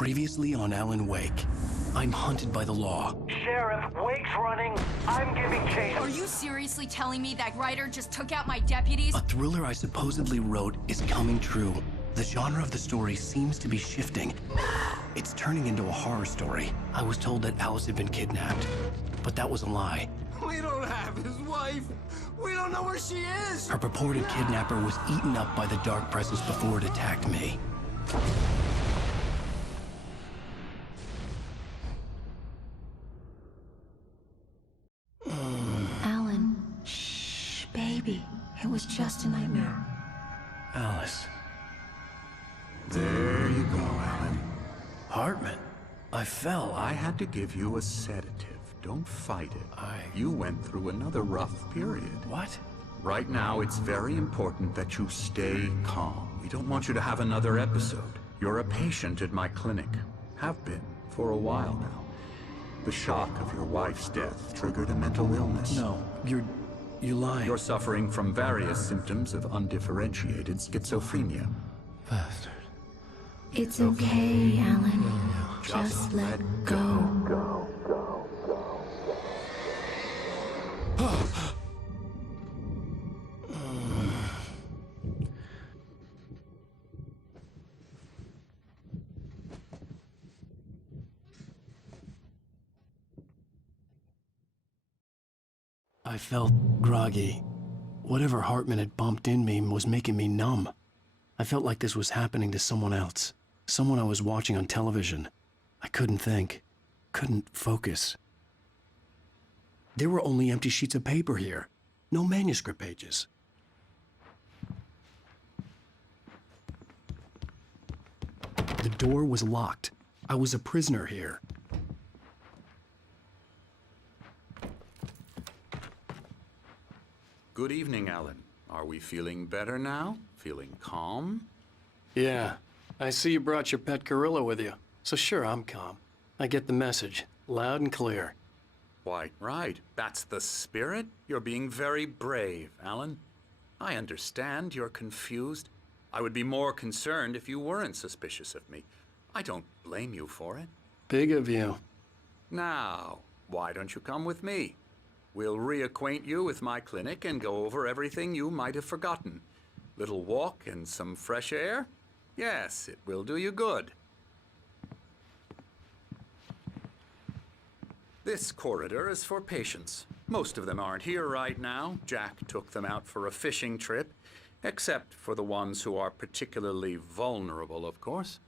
Previously on Alan Wake, I'm hunted by the law. Sheriff, Wake's running. I'm giving chase. Are you seriously telling me that writer just took out my deputies? A thriller I supposedly wrote is coming true. The genre of the story seems to be shifting. It's turning into a horror story. I was told that Alice had been kidnapped, but that was a lie. We don't have his wife. We don't know where she is. Her purported kidnapper was eaten up by the dark presence before it attacked me. Alan, shh, baby. It was just a nightmare. Alice. There you go, Alan. Hartman. I fell. I had to give you a sedative. Don't fight it. You went through another rough period. What? Right now, it's very important that you stay calm. We don't want you to have another episode. You're a patient at my clinic. Have been for a while now. The shock of your wife's death triggered a mental illness. No, you lying. You're suffering from various symptoms of undifferentiated schizophrenia. Bastard. It's okay, Alan. Just let go. I felt groggy. Whatever Hartman had bumped in me was making me numb. I felt like this was happening to someone else. Someone I was watching on television. I couldn't think. Couldn't focus. There were only empty sheets of paper here. No manuscript pages. The door was locked. I was a prisoner here. Good evening, Alan. Are we feeling better now? Feeling calm? Yeah. I see you brought your pet gorilla with you. So sure, I'm calm. I get the message. Loud and clear. Why, right. That's the spirit. You're being very brave, Alan. I understand you're confused. I would be more concerned if you weren't suspicious of me. I don't blame you for it. Big of you. Now, why don't you come with me? We'll reacquaint you with my clinic and go over everything you might have forgotten. Little walk and some fresh air? Yes, it will do you good. This corridor is for patients. Most of them aren't here right now. Jack took them out for a fishing trip, except for the ones who are particularly vulnerable, of course.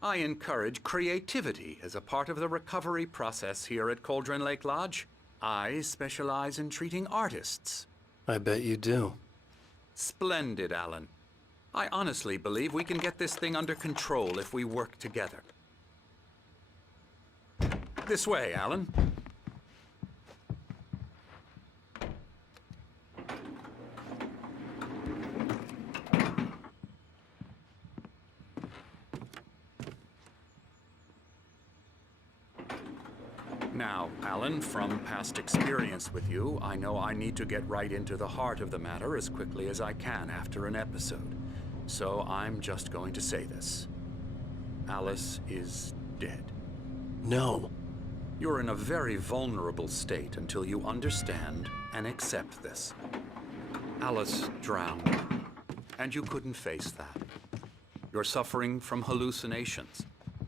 I encourage creativity as a part of the recovery process here at Cauldron Lake Lodge. I specialize in treating artists. I bet you do. Splendid, Alan. I honestly believe we can get this thing under control if we work together. This way, Alan. Now, Alan, from past experience with you, I know I need to get right into the heart of the matter as quickly as I can after an episode. So I'm just going to say this. Alice is dead. No. You're in a very vulnerable state until you understand and accept this. Alice drowned, and you couldn't face that. You're suffering from hallucinations,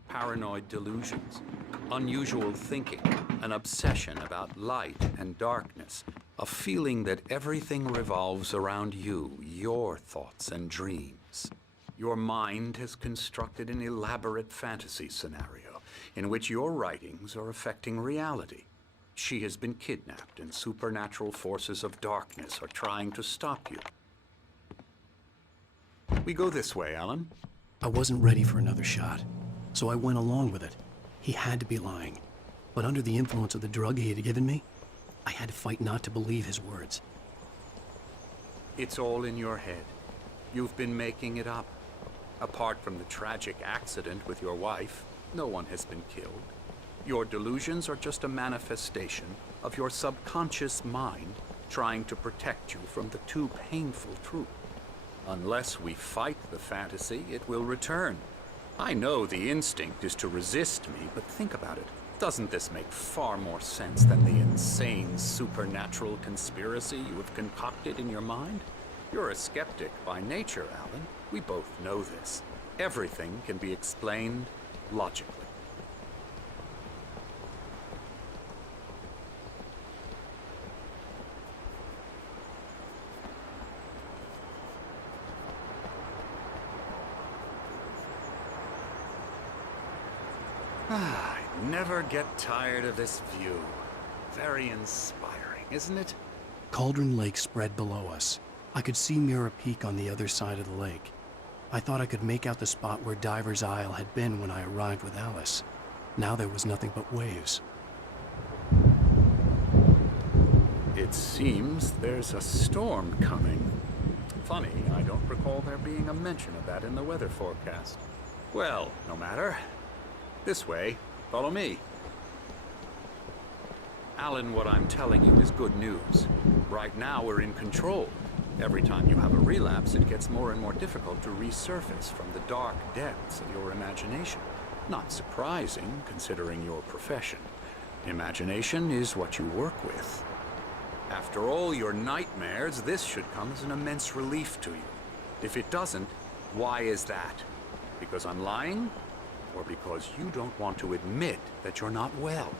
paranoid delusions, unusual thinking, an obsession about light and darkness, a feeling that everything revolves around you, your thoughts and dreams. Your mind has constructed an elaborate fantasy scenario in which your writings are affecting reality. She has been kidnapped, and supernatural forces of darkness are trying to stop you. We go this way, Alan. I wasn't ready for another shot, so I went along with it. He had to be lying. But under the influence of the drug he had given me, I had to fight not to believe his words. It's all in your head. You've been making it up. Apart from the tragic accident with your wife, no one has been killed. Your delusions are just a manifestation of your subconscious mind trying to protect you from the too painful truth. Unless we fight the fantasy, it will return. I know the instinct is to resist me, but think about it. Doesn't this make far more sense than the insane supernatural conspiracy you have concocted in your mind? You're a skeptic by nature, Alan. We both know this. Everything can be explained logically. I never get tired of this view. Very inspiring, isn't it? Cauldron Lake spread below us. I could see Mirror Peak on the other side of the lake. I thought I could make out the spot where Diver's Isle had been when I arrived with Alice. Now there was nothing but waves. It seems there's a storm coming. Funny, I don't recall there being a mention of that in the weather forecast. Well, no matter. This way. Follow me. Alan, what I'm telling you is good news. Right now, we're in control. Every time you have a relapse, it gets more and more difficult to resurface from the dark depths of your imagination. Not surprising, considering your profession. Imagination is what you work with. After all your nightmares, this should come as an immense relief to you. If it doesn't, why is that? Because I'm lying? Or because you don't want to admit that you're not well?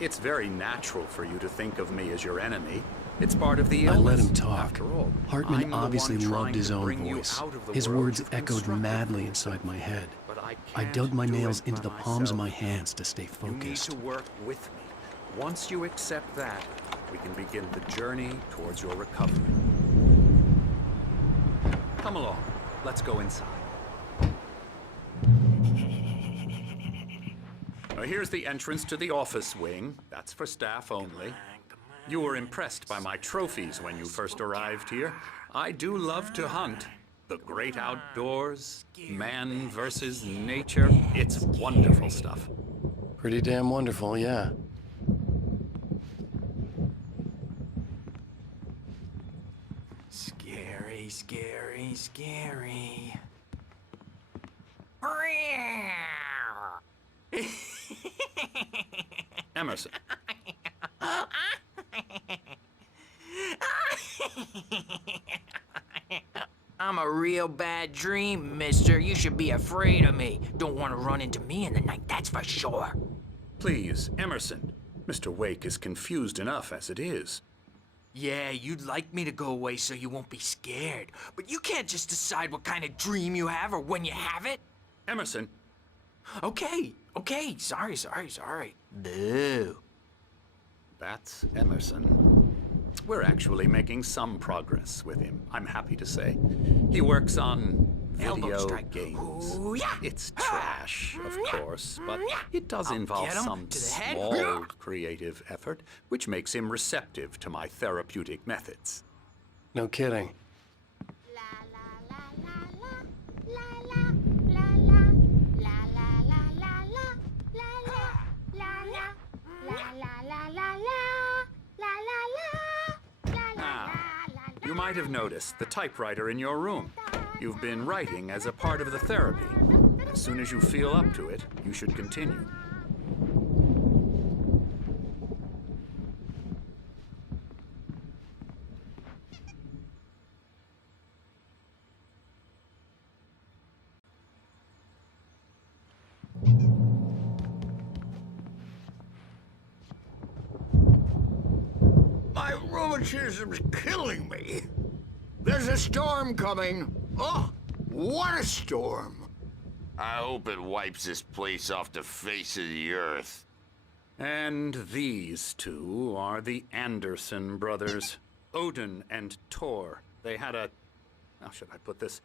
It's very natural for you to think of me as your enemy. It's part of the illness. I let him talk. After all, Hartman I'm the obviously one loved trying his to own bring you voice. out of the His world words you've echoed constructed. madly inside my head. But I can't dug my do nails it into the by palms of my myself. hands to stay You need focused. to work with me. Once you accept that, we can begin the journey towards your recovery. Come along. Let's go inside. Now, here's the entrance to the office wing. That's for staff only. You were impressed by my trophies when you first arrived here. I do love to hunt. The great outdoors, man versus nature. It's wonderful stuff. Pretty damn wonderful, yeah. Scary, scary, scary. Emerson. I'm a real bad dream, mister. You should be afraid of me. Don't want to run into me in the night, that's for sure. Please, Emerson. Mr. Wake is confused enough as it is. Yeah, you'd like me to go away so you won't be scared. But you can't just decide what kind of dream you have or when you have it. Emerson, Okay, sorry. Boo. that's Emerson. We're actually making some progress with him, I'm happy to say. He works on Elbow video strike. games. Ooh, yeah. It's trash, of course, but it does I'll involve get him some to the head. small creative effort, which makes him receptive to my therapeutic methods. No kidding. You might have noticed the typewriter in your room. You've been writing as a part of the therapy. As soon as you feel up to it, you should continue. My rheumatism's killing me. There's a storm coming. Oh, what a storm. I hope it wipes this place off the face of the earth. And these two are the Anderson brothers, Odin and Tor. They had how should I put this?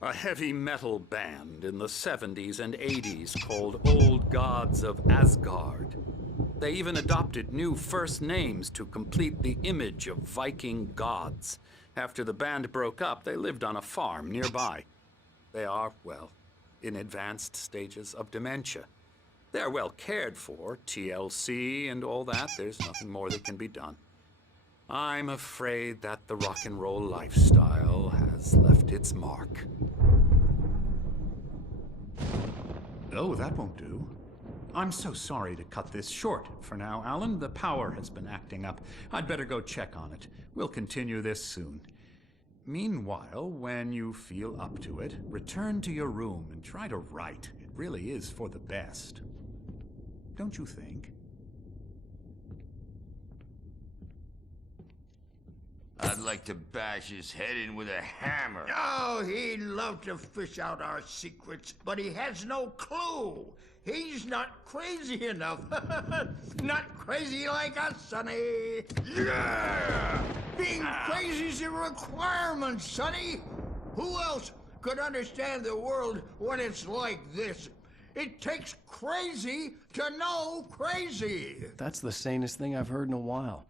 A heavy metal band in the 70s and 80s called Old Gods of Asgard. They even adopted new first names to complete the image of Viking gods. After the band broke up, they lived on a farm nearby. They are, well, in advanced stages of dementia. They're well cared for, TLC and all that. There's nothing more that can be done. I'm afraid that the rock and roll lifestyle has left its mark. Oh, that won't do. I'm so sorry to cut this short for now, Alan. The power has been acting up. I'd better go check on it. We'll continue this soon. Meanwhile, when you feel up to it, return to your room and try to write. It really is for the best. Don't you think? I'd like to bash his head in with a hammer. Oh, he'd love to fish out our secrets, but he has no clue. He's not crazy enough. Not crazy like us, Sonny. Yeah! Being crazy's a requirement, Sonny. Who else could understand the world when it's like this? It takes crazy to know crazy. That's the sanest thing I've heard in a while.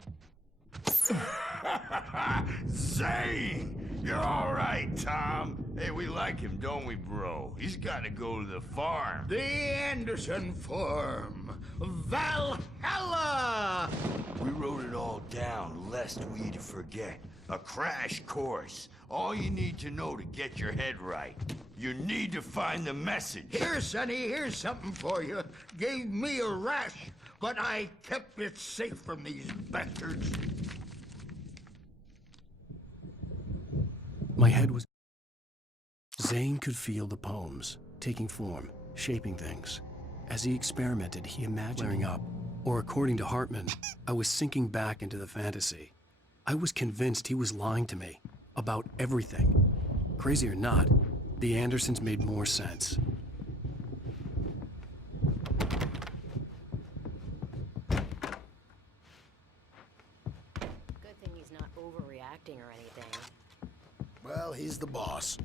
Zane! You're all right, Tom. Hey, we like him, don't we, bro? He's got to go to the farm. The Anderson Farm. Valhalla! We wrote it all down, lest we forget. A crash course. All you need to know to get your head right. You need to find the message. Here, Sonny, here's something for you. Gave me a rash, but I kept it safe from these bastards. My head was... Zane could feel the poems, taking form, shaping things. As he experimented, he imagined clearing up. Or according to Hartman, I was sinking back into the fantasy. I was convinced he was lying to me about everything. Crazy or not, the Andersons made more sense. Good thing he's not overreacting or anything. Well, he's the boss.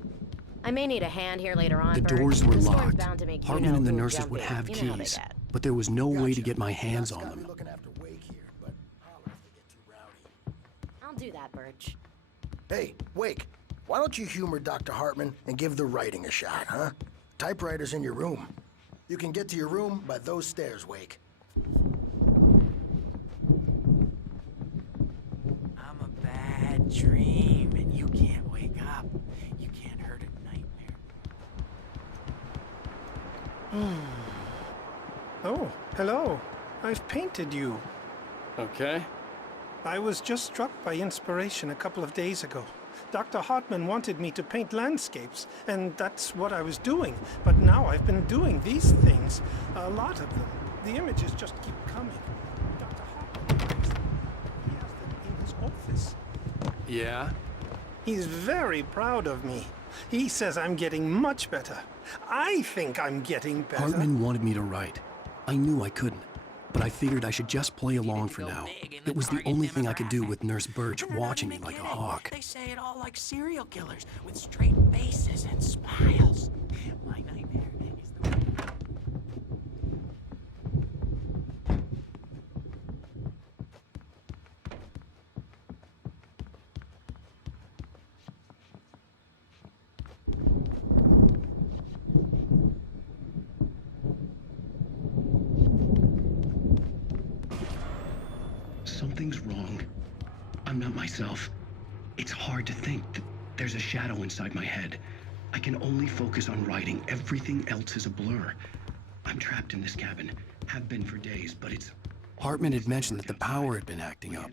I may need a hand here later on. The Bert. doors were This story's locked. bound to make you Hartman know and the who nurses jumped would in. have You know how they keys, get. but there was no way to get my hands on Scott'll them. be looking after Wake here, but holler if they get too rowdy. I'll do that, Birch. Hey, Wake, why don't you humor Dr. Hartman and give the writing a shot, huh? Typewriter's in your room. You can get to your room by those stairs, Wake. I'm a bad dream, and you can't wake up. You can't hurt a nightmare. Oh, hello. I've painted you. Okay. I was just struck by inspiration a couple of days ago. Dr. Hartman wanted me to paint landscapes, and that's what I was doing. But now I've been doing these things, a lot of them. The images just keep coming. Dr. Hartman, he has them in his office. Yeah? He's very proud of me. He says I'm getting much better. I think I'm getting better. Hartman wanted me to write. I knew I couldn't, but I figured I should just play along for now. It was the only thing I could do with Nurse Birch watching me like a hawk. They say it all like serial killers with straight faces and smiles. My nightmare is the Something's wrong. I'm not myself. It's hard to think that there's a shadow inside my head. I can only focus on writing. Everything else is a blur. I'm trapped in this cabin. Have been for days, but it's... Hartman had mentioned that the power had been acting up.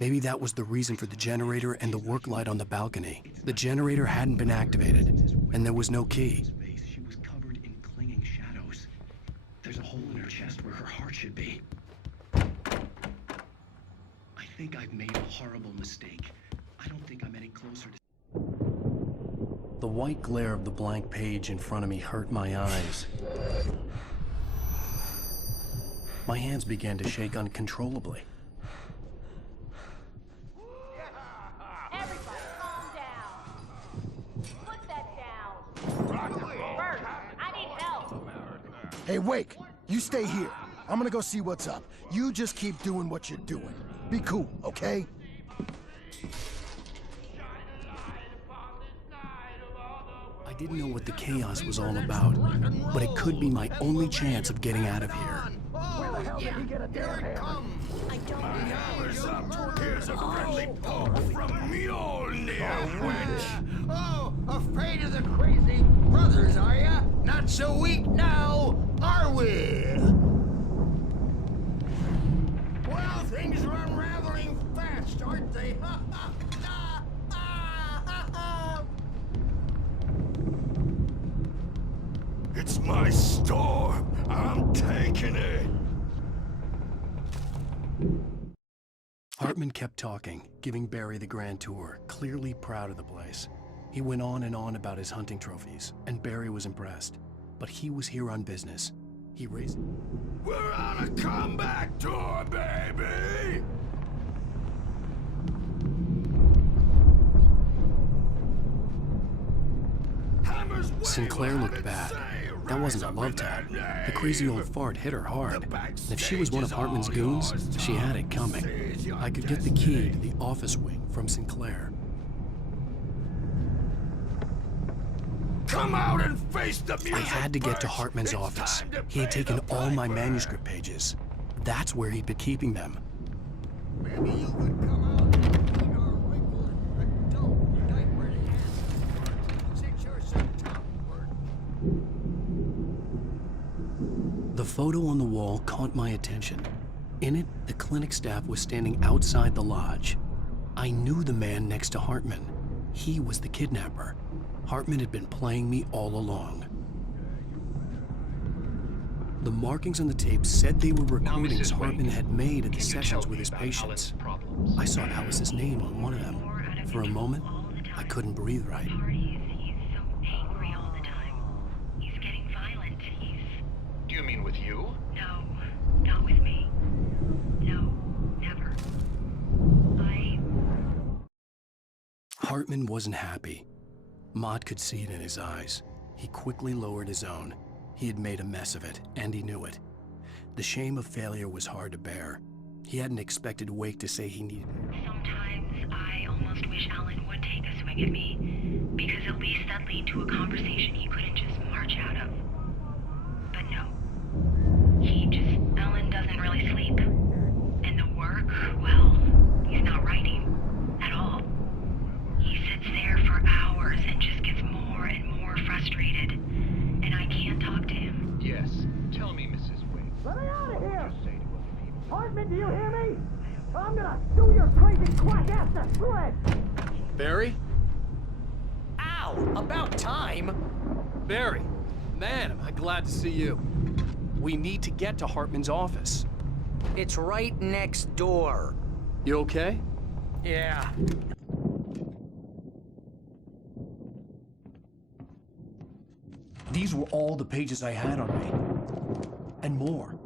Maybe that was the reason for the generator and the work light on the balcony. The generator hadn't been activated, and there was no key. She was covered in clinging shadows. There's a hole in her chest where her heart should be. I think I've made a horrible mistake. I don't think I'm any closer to... The white glare of the blank page in front of me hurt my eyes. My hands began to shake uncontrollably. Everybody, calm down. Put that down. Bert, I need help. Hey, Wake, you stay here. I'm gonna go see what's up. You just keep doing what you're doing. Be cool, okay? I didn't know what the chaos was all about, but it could be my only chance of getting out of here. Where the hell did he get a damn hammer? I don't know. Hammer's up. Here's a friendly poke from Mjolnir, wench. Oh, afraid of the crazy brothers, are ya? Not so weak now, are we? Well, things are unraveling fast, aren't they? It's my storm. I'm taking it. Hartman kept talking, giving Barry the grand tour, clearly proud of the place. He went on and on about his hunting trophies, and Barry was impressed. But he was here on business. He raised... We're on a comeback tour, baby! Sinclair looked bad. That wasn't a love tap. The crazy old fart hit her hard. And if she was one of Hartman's goons, she had it coming. I could get the key to the office wing from Sinclair. Come out and face the music. I had to get to Hartman's office. He had taken all my manuscript pages. That's where he'd been keeping them. Maybe you could come out and clean our wrinkled adult diapered hands. Since you're so tough, Bert. The photo on the wall caught my attention. In it, the clinic staff was standing outside the lodge. I knew the man next to Hartman. He was the kidnapper. Hartman had been playing me all along. The markings on the tape said they were recordings Hartman had made at the sessions with his patients. I saw Alice's name on one of them. For a moment, I couldn't breathe right. He's so angry all the time. He's getting violent. Do you mean with you? No, not with me. No, never. Hartman wasn't happy. Mott could see it in his eyes. He quickly lowered his own. He had made a mess of it, and he knew it. The shame of failure was hard to bear. He hadn't expected Wake to say he needed... Sometimes I almost wish Alan would take a swing at me, because at least that'd lead to a conversation he couldn't just march out of. But no. Alan doesn't really sleep. And the work, well, he's not writing at all. He sits there for hours and just gets more and more frustrated. And I can't talk to him. Yes. Tell me, Mrs. Wade. Let me out of here! Say to other people. Hartman, do you hear me? I'm gonna sue your crazy quack ass to shreds! Barry? Ow! About time! Barry! Man, am I glad to see you. We need to get to Hartman's office. It's right next door. You okay? Yeah. These were all the pages I had on me. And more.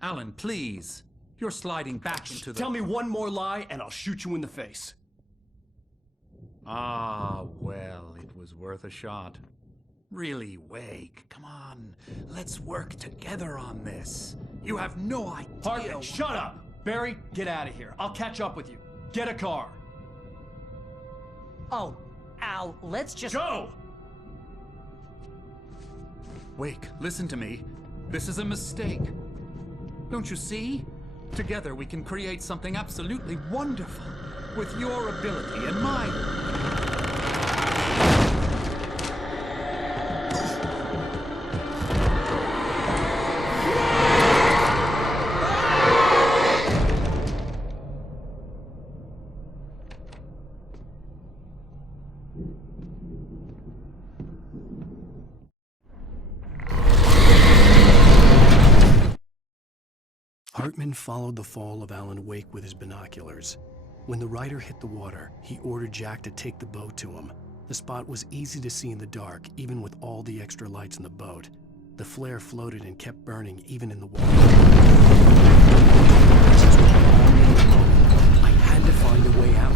Alan, please. You're sliding back into the... Tell me one more lie and I'll shoot you in the face. Ah, well, it was worth a shot. Really, Wake, come on. Let's work together on this. You have no idea... Hartman, shut up! Barry, get out of here. I'll catch up with you. Get a car. Oh, Al, let's just... Go! Wake, listen to me. This is a mistake. Don't you see? Together we can create something absolutely wonderful. With your ability and mine. Hartman followed the fall of Alan Wake with his binoculars. When the rider hit the water, he ordered Jack to take the boat to him. The spot was easy to see in the dark, even with all the extra lights in the boat. The flare floated and kept burning even in the water. I had to find a way out.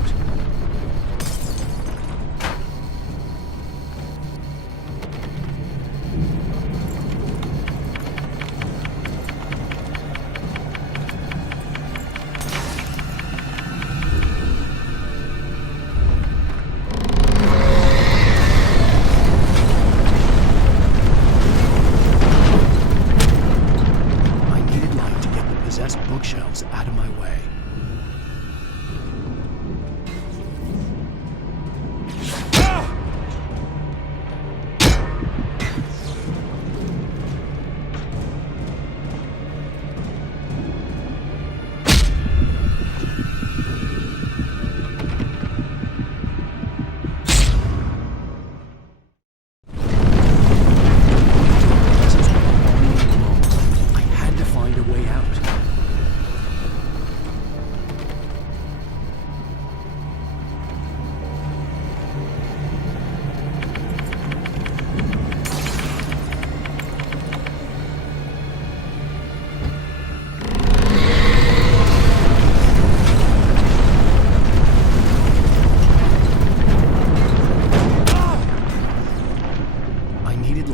Bookshelves out of my way.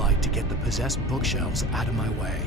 light to get the possessed bookshelves out of my way.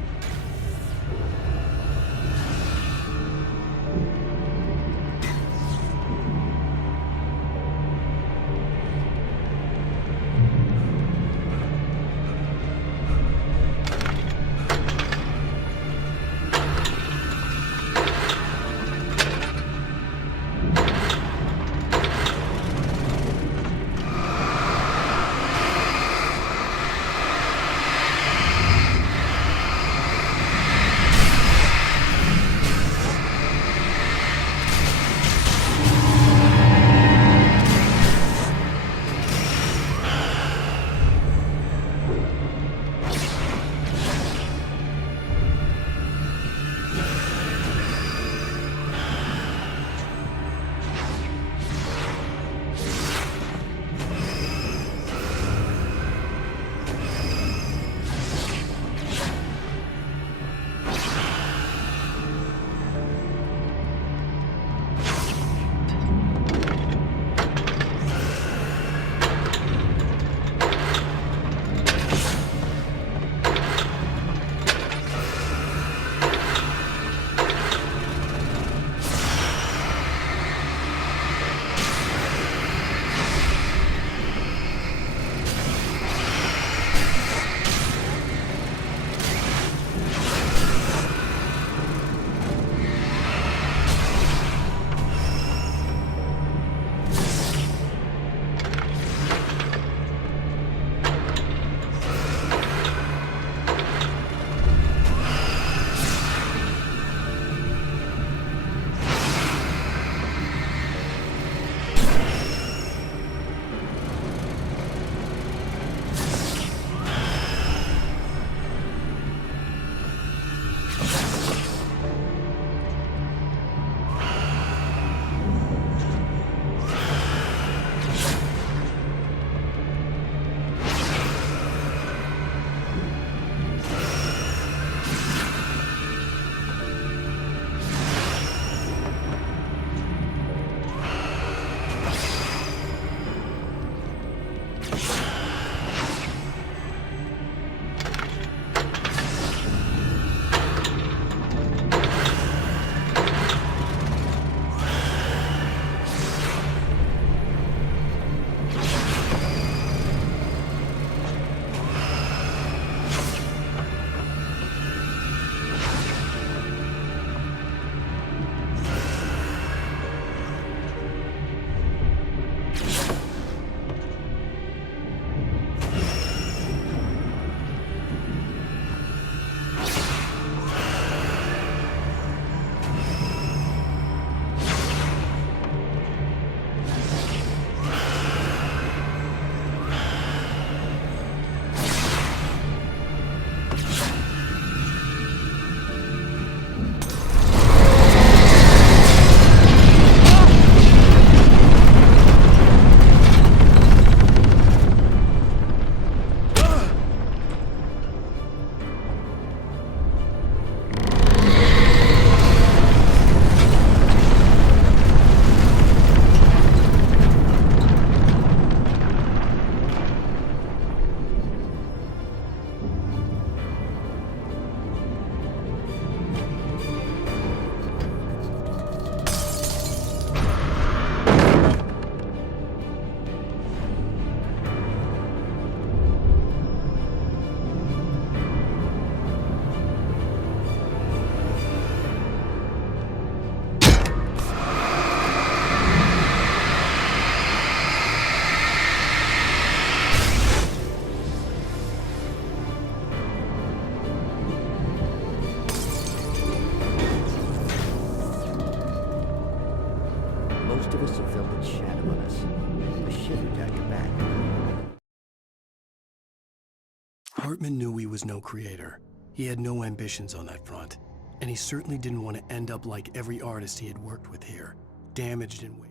Hartman knew he was no creator. He had no ambitions on that front. And he certainly didn't want to end up like every artist he had worked with here, damaged and weak.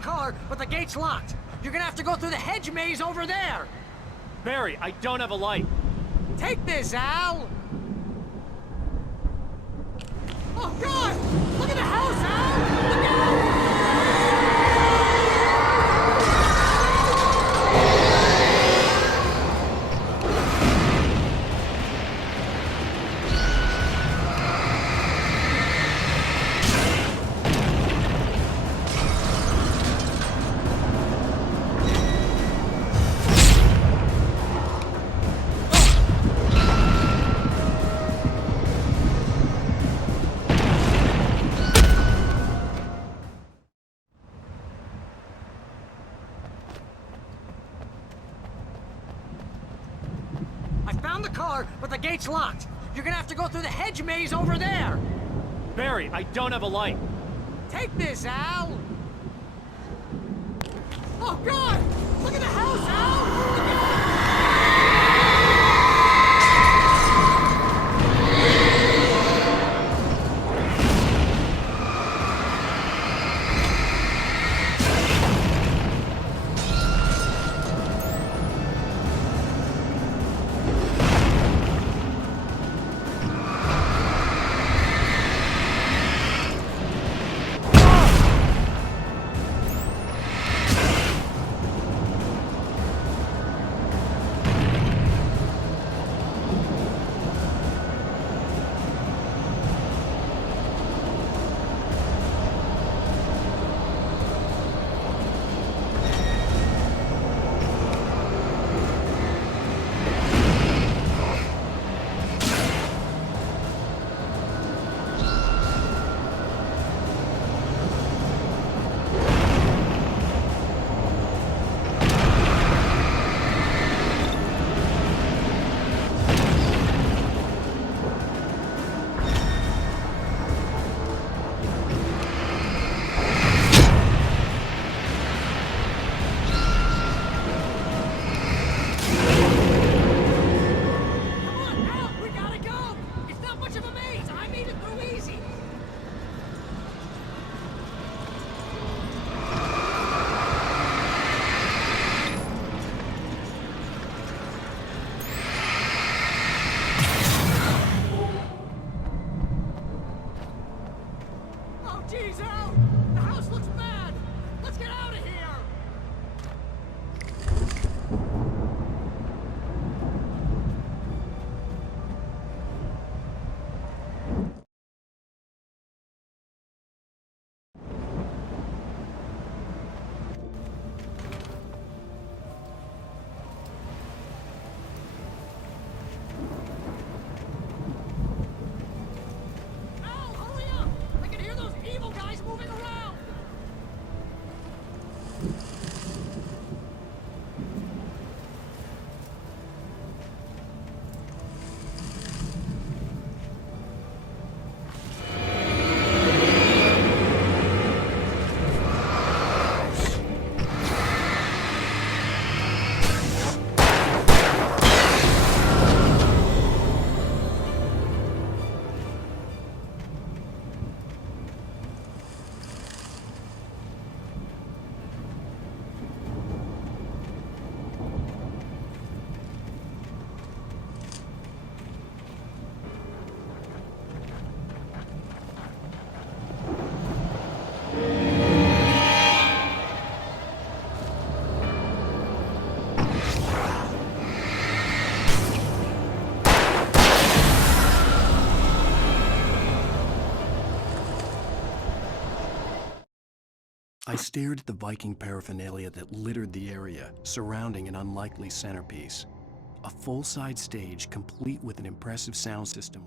car, but the gate's locked. You're gonna have to go through the hedge maze over there. Barry, I don't have a light. Take this, Al! Oh, God! Look at the house, Al! Look out! I found the car, but the gate's locked. You're gonna have to go through the hedge maze over there. Barry, I don't have a light. Take this, Al! Oh, God! Look at the house, Al! Look out! Jeez, Al! The house looks bad! Let's get out of here! I stared at the Viking paraphernalia that littered the area, surrounding an unlikely centerpiece. A full-side stage complete with an impressive sound system.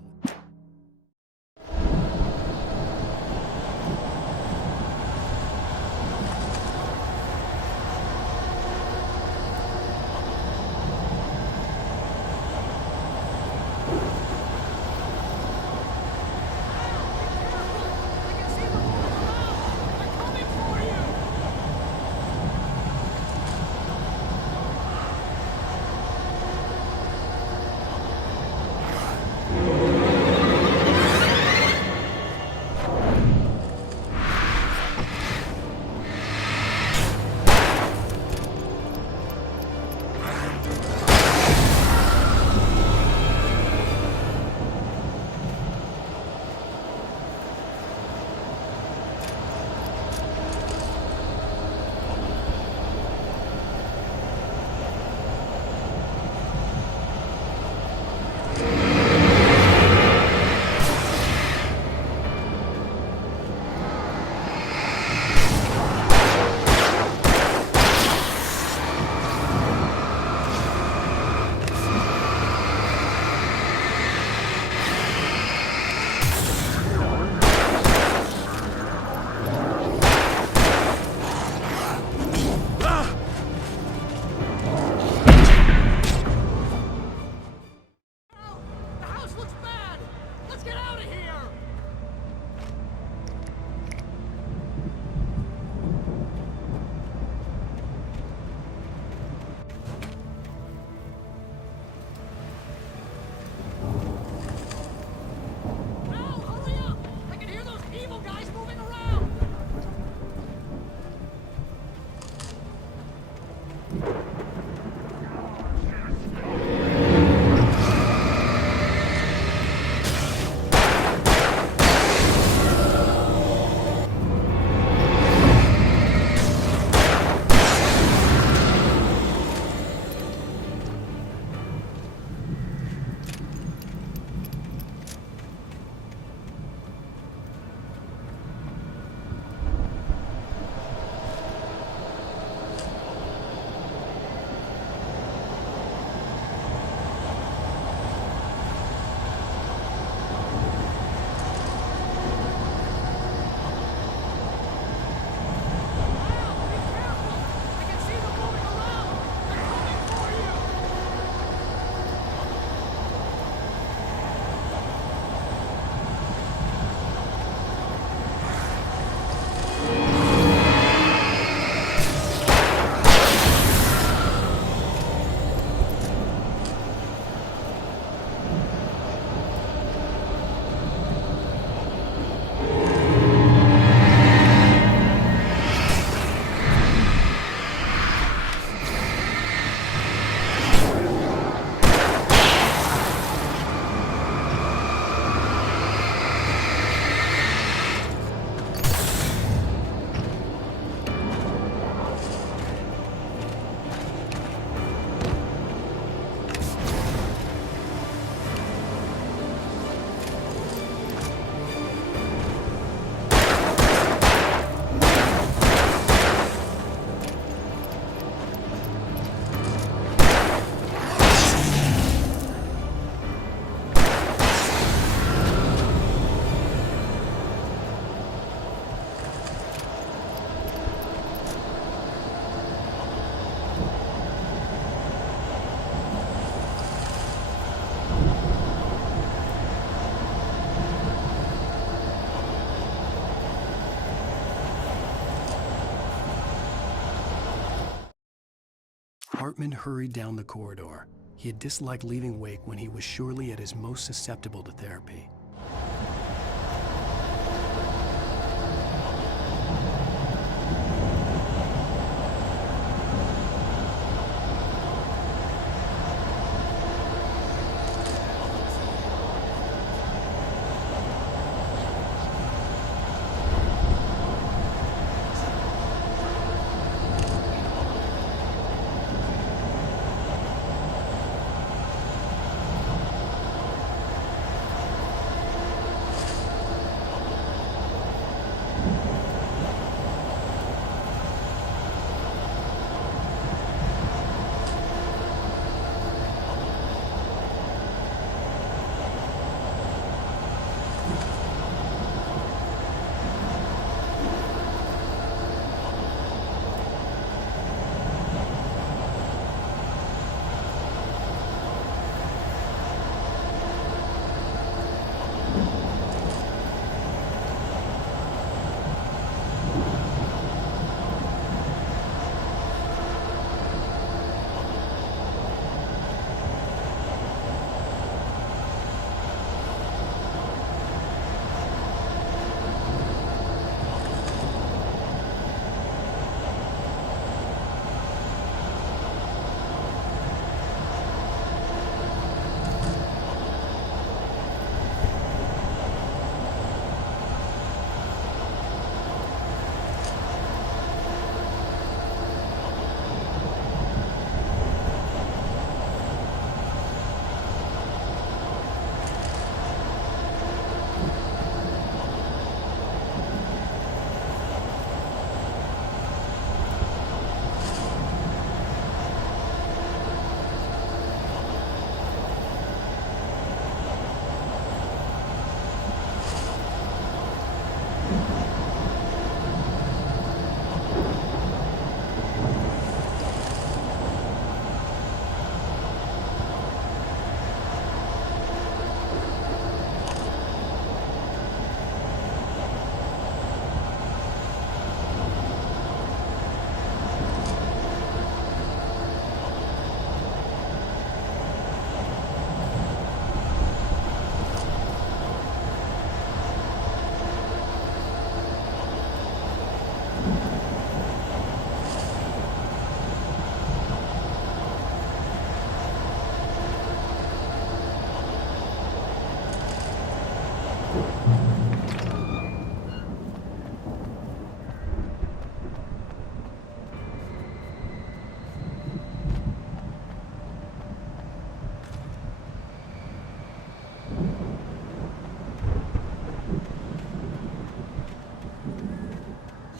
Hartman hurried down the corridor. He had disliked leaving Wake when he was surely at his most susceptible to therapy.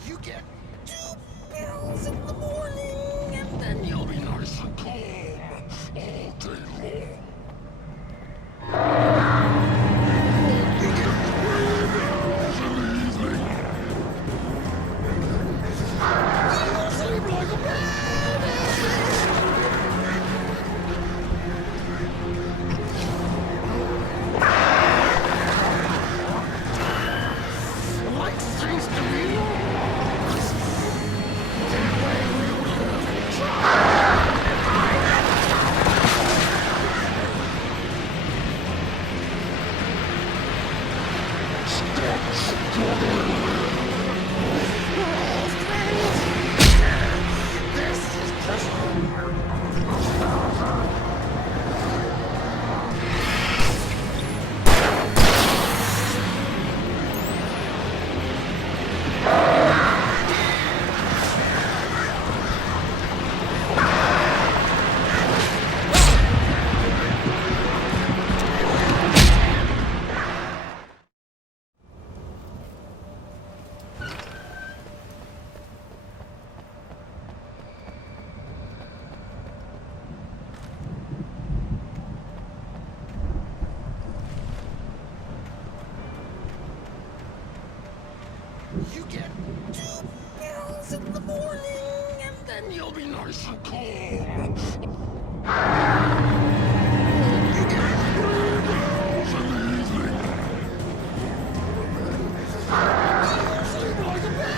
You get 2 pills in the morning, and then you'll be nice and calm. You get 3 pills in the evening. You'll sleep like a baby.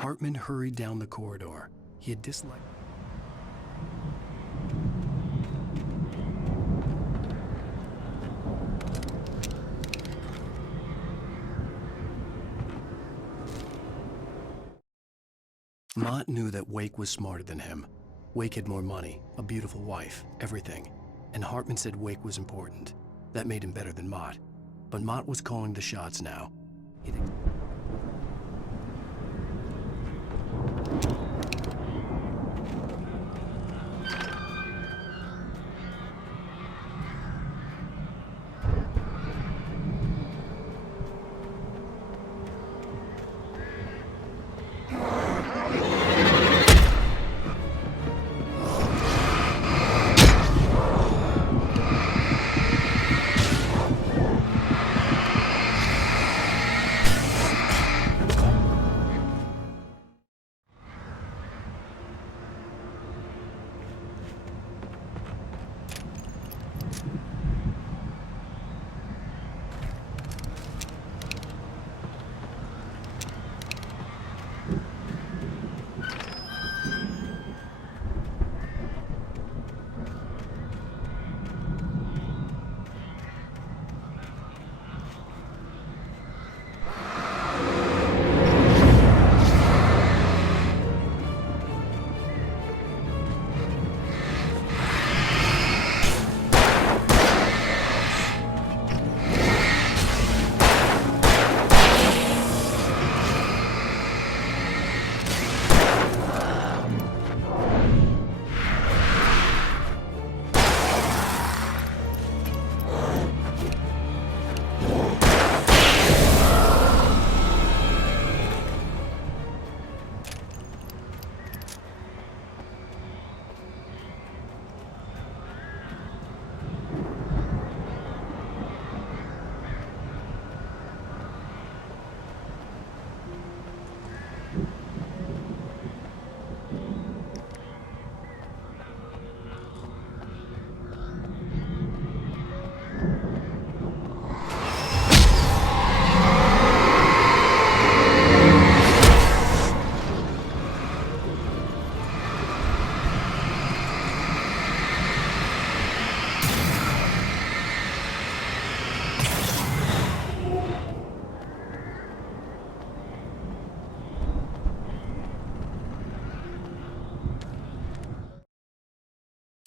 Hartman hurried down the corridor. He had disliked... Mott knew that Wake was smarter than him. Wake had more money, a beautiful wife, everything. And Hartman said Wake was important. That made him better than Mott. But Mott was calling the shots now.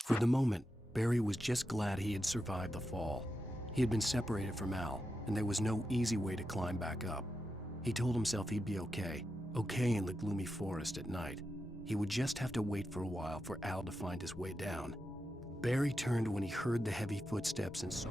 For the moment, Barry was just glad he had survived the fall. He had been separated from Al, and there was no easy way to climb back up. He told himself he'd be okay in the gloomy forest at night. He would just have to wait for a while for Al to find his way down. Barry turned when he heard the heavy footsteps and saw...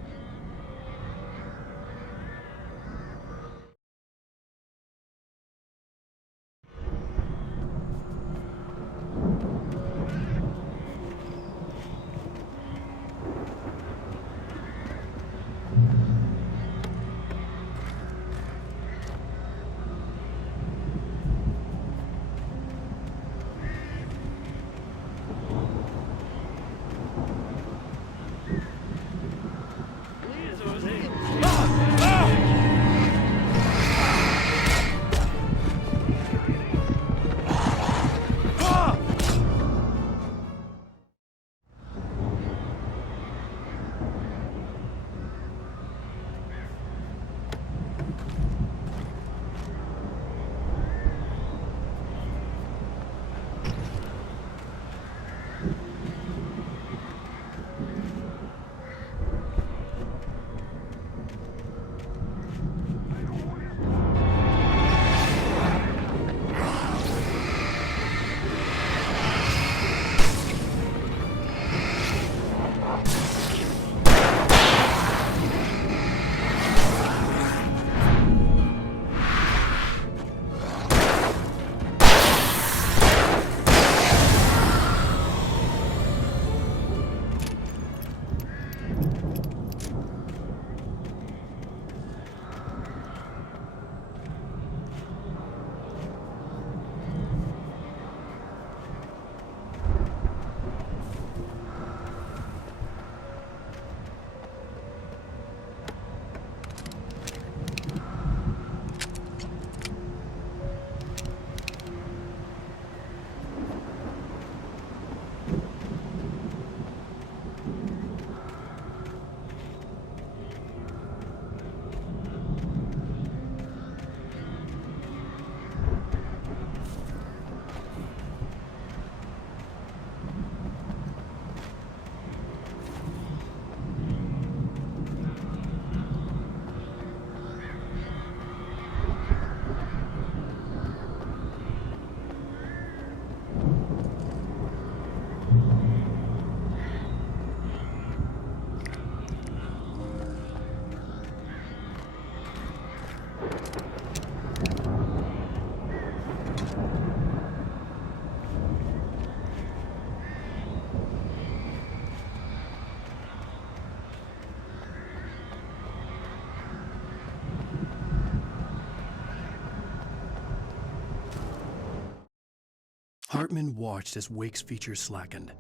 Hartman watched as Wake's features slackened.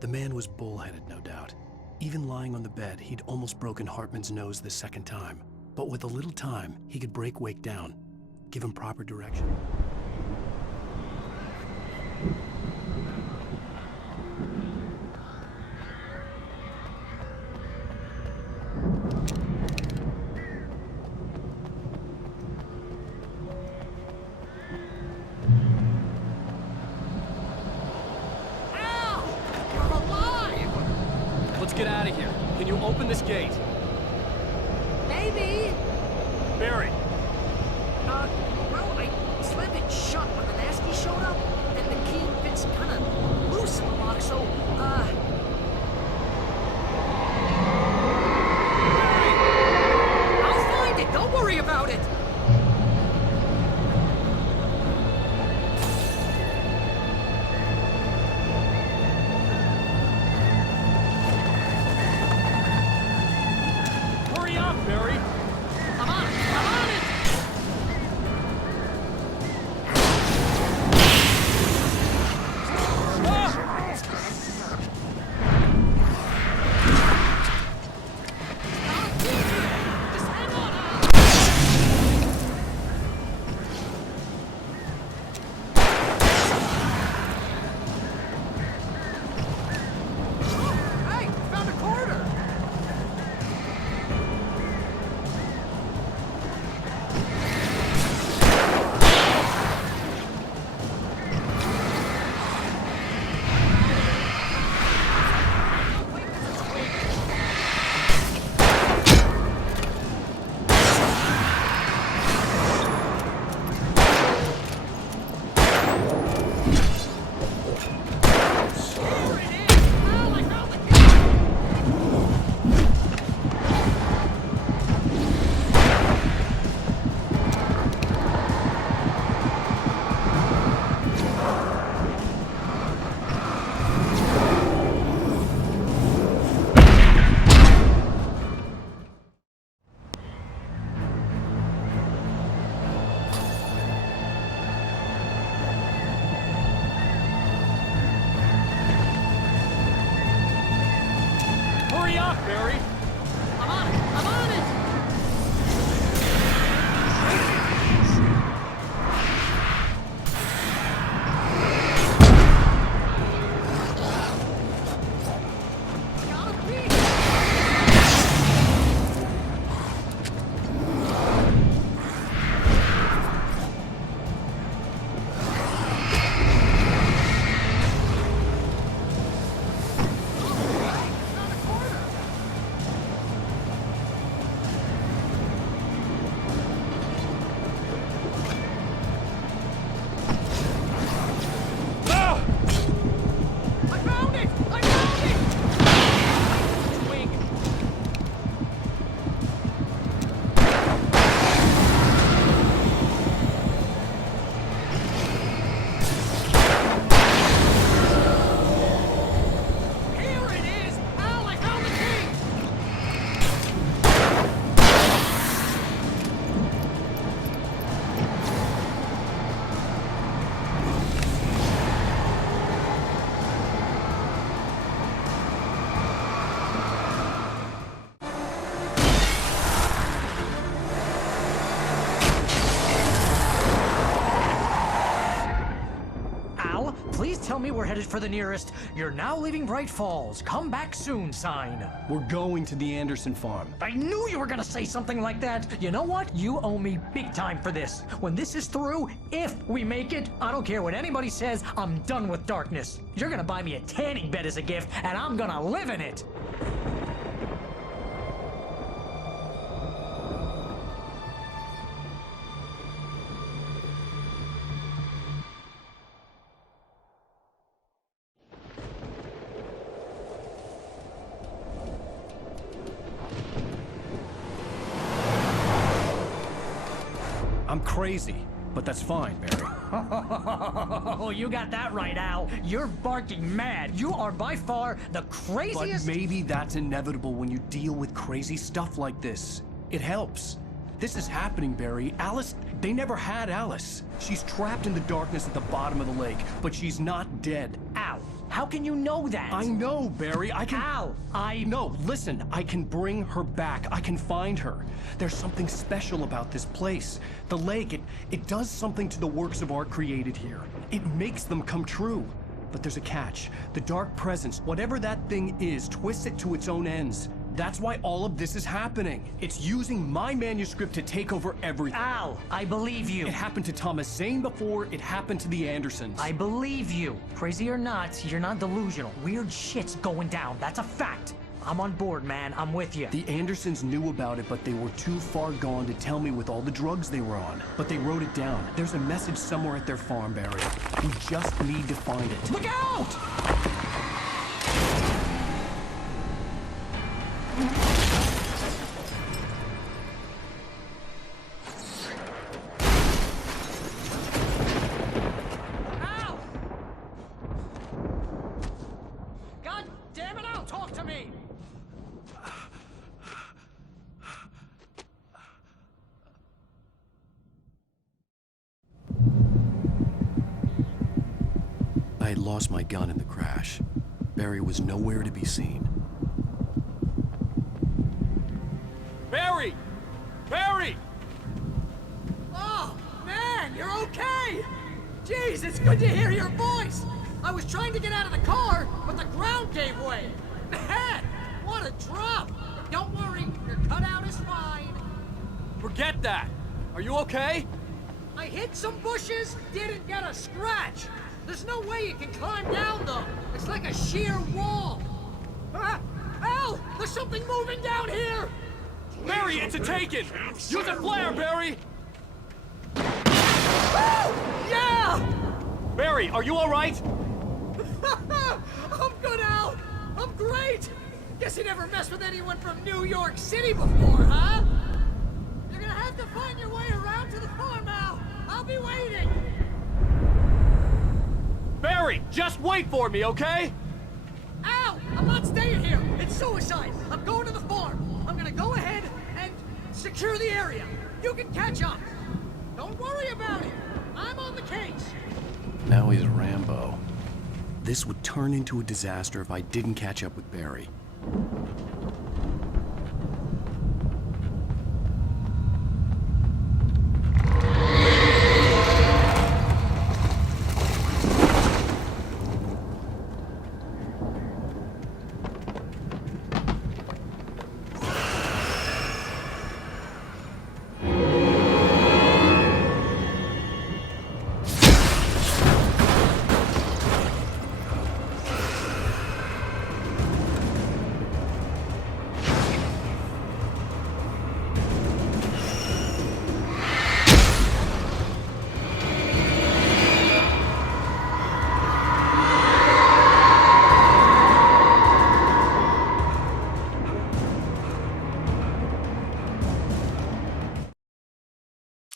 The man was bullheaded, no doubt. Even lying on the bed, he'd almost broken Hartman's nose the second time. But with a little time, he could break Wake down, give him proper direction. Let's get out of here. Can you open this gate? Maybe. Barry! Well, I slammed it shut when the nasty showed up, and the key fits kind of loose in the lock, so, I'll find it. Don't worry about it. Hurry up, Barry! I'm on it. Just hang on. Hey, found a corridor. Hurry up, Barry! I'm on it. Gotta be. I found it! Wing. Here it is! Al, I found the key! Al, please tell me we're headed for the nearest "You're now leaving Bright Falls. Come back soon" sign. We're going to the Anderson farm. I knew you were gonna say something like that. You know what? You owe me big time for this. When this is through, if we make it, I don't care what anybody says, I'm done with darkness. You're gonna buy me a tanning bed as a gift, and I'm gonna live in it. I'm crazy, but that's fine, Barry. Oh, you got that right, Al. You're barking mad. You are by far the craziest. But maybe that's inevitable when you deal with crazy stuff like this. It helps. This is happening, Barry. Alice, they never had Alice. She's trapped in the darkness at the bottom of the lake, but she's not dead. Al, how can you know that? I know, Barry. I can... Al, No, listen. I can bring her back. I can find her. There's something special about this place. The lake, it does something to the works of art created here. It makes them come true. But there's a catch. The dark presence, whatever that thing is, twists it to its own ends. That's why all of this is happening. It's using my manuscript to take over everything. Al, I believe you. It happened to Thomas Zane before, it happened to the Andersons. I believe you. Crazy or not, you're not delusional. Weird shit's going down. That's a fact. I'm on board, man. I'm with you. The Andersons knew about it, but they were too far gone to tell me with all the drugs they were on. But they wrote it down. There's a message somewhere at their farm, Barry. We just need to find it. Look out! Al! God damn it, Al, talk to me! I had lost my gun in the crash. Barry was nowhere to be seen. Barry! Barry! Oh, man, you're okay! Jeez, it's good to hear your voice! I was trying to get out of the car, but the ground gave way! Man, what a drop! But don't worry, your cutout is fine. Forget that! Are you okay? I hit some bushes, didn't get a scratch! There's no way you can climb down, though! It's like a sheer wall! Ah! Al! There's something moving down here! Barry, it's a taken! Use a flare, Barry! Yeah! Barry, are you alright? I'm good, Al! I'm great! Guess you never messed with anyone from New York City before, huh? You're gonna have to find your way around to the farm, Al! I'll be waiting! Barry, just wait for me, okay? Al! I'm not staying here! It's suicide! I'm going to the farm! I'm gonna go ahead and secure the area! You can catch up! Don't worry about it! I'm on the case! Now he's Rambo. This would turn into a disaster if I didn't catch up with Barry.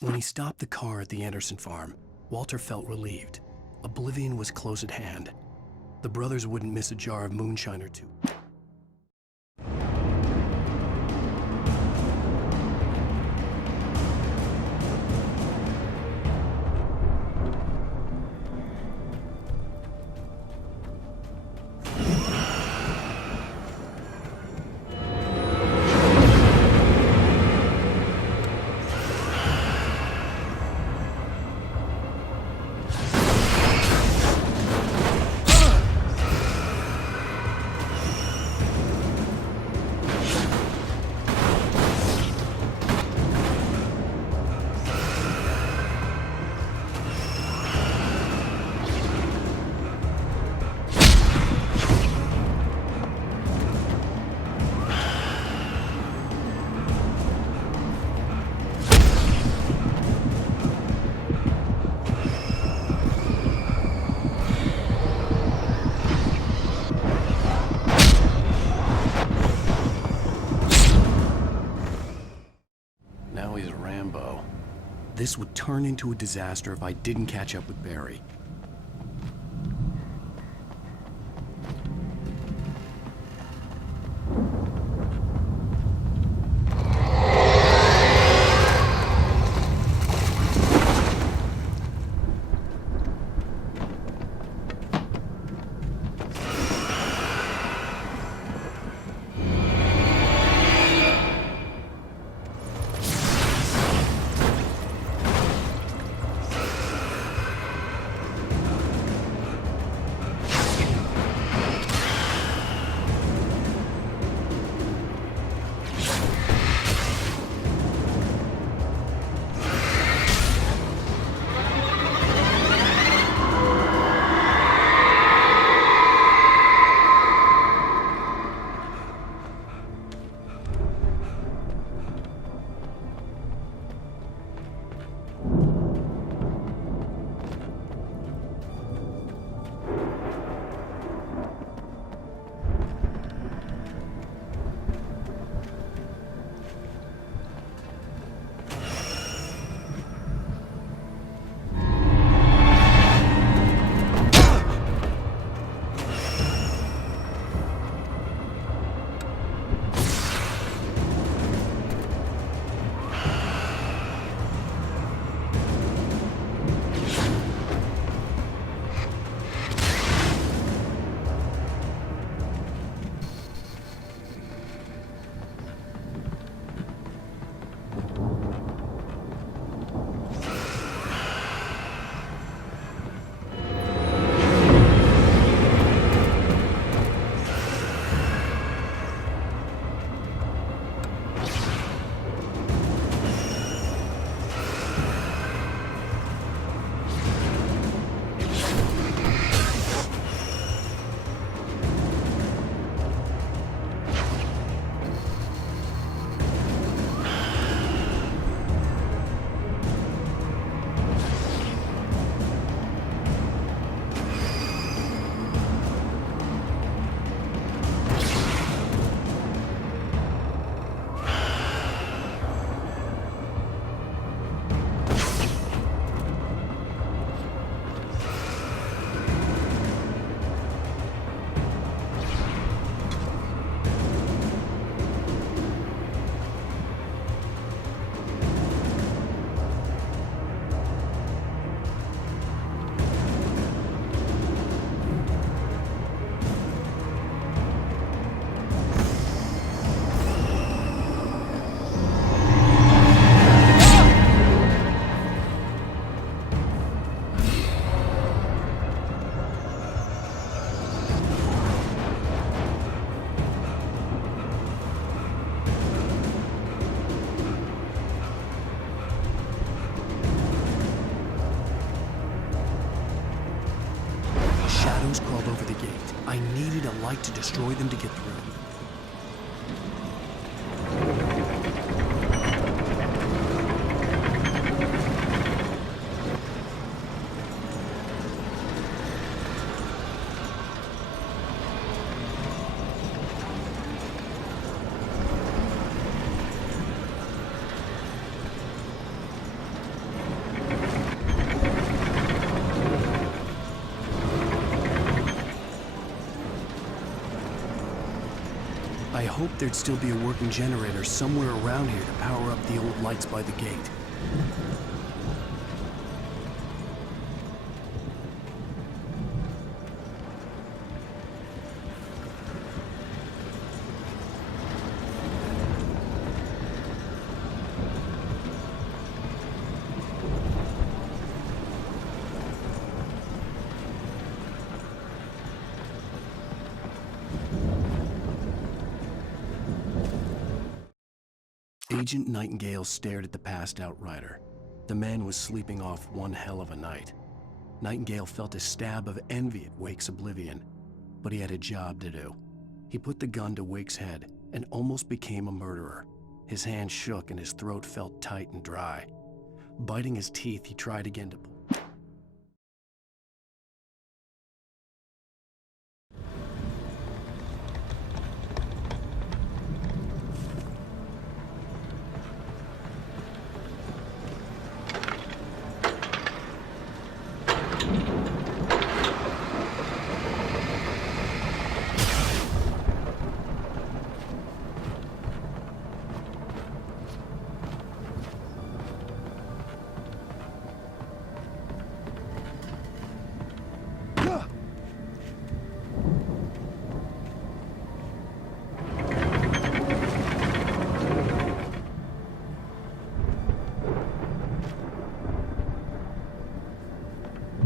When he stopped the car at the Anderson farm, Walter felt relieved. Oblivion was close at hand. The brothers wouldn't miss a jar of moonshine or two. Now he's Rambo. This would turn into a disaster if I didn't catch up with Barry. crawled over the gate. I needed a light to destroy them to get through. I hoped there'd still be a working generator somewhere around here to power up the old lights by the gate. Agent Nightingale stared at the passed out rider. The man was sleeping off one hell of a night. Nightingale felt a stab of envy at Wake's oblivion, but he had a job to do. He put the gun to Wake's head and almost became a murderer. His hand shook and his throat felt tight and dry. Biting his teeth, he tried again to pull.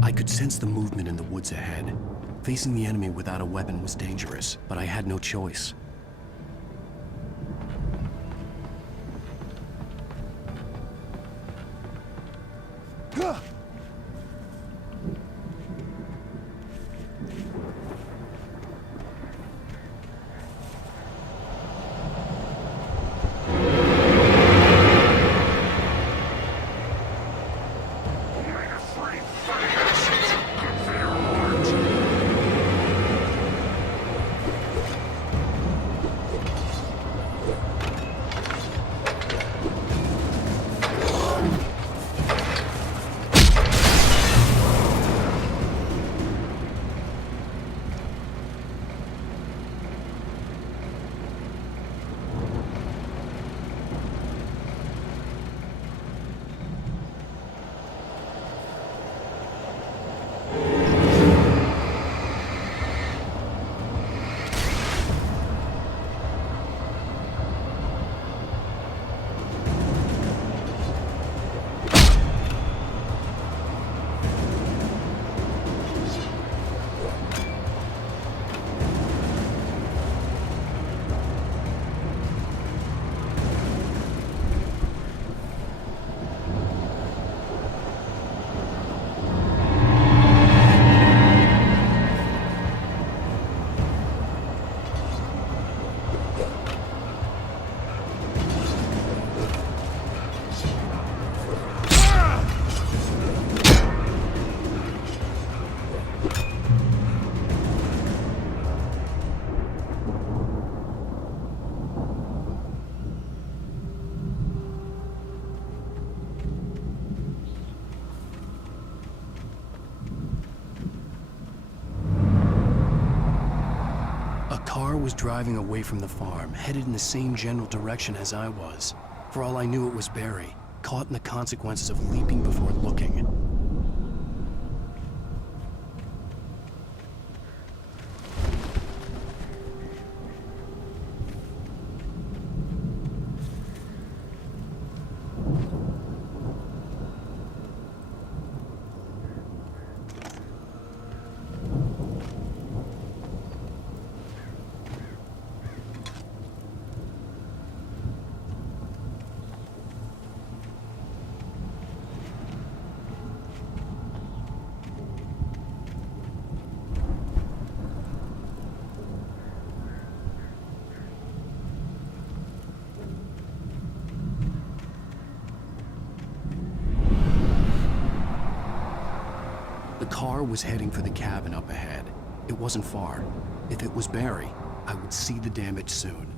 I could sense the movement in the woods ahead. Facing the enemy without a weapon was dangerous, but I had no choice. Was driving away from the farm, headed in the same general direction as I was. For all I knew, it was Barry, caught in the consequences of leaping before looking. The car was heading for the cabin up ahead. It wasn't far. If it was Barry, I would see the damage soon.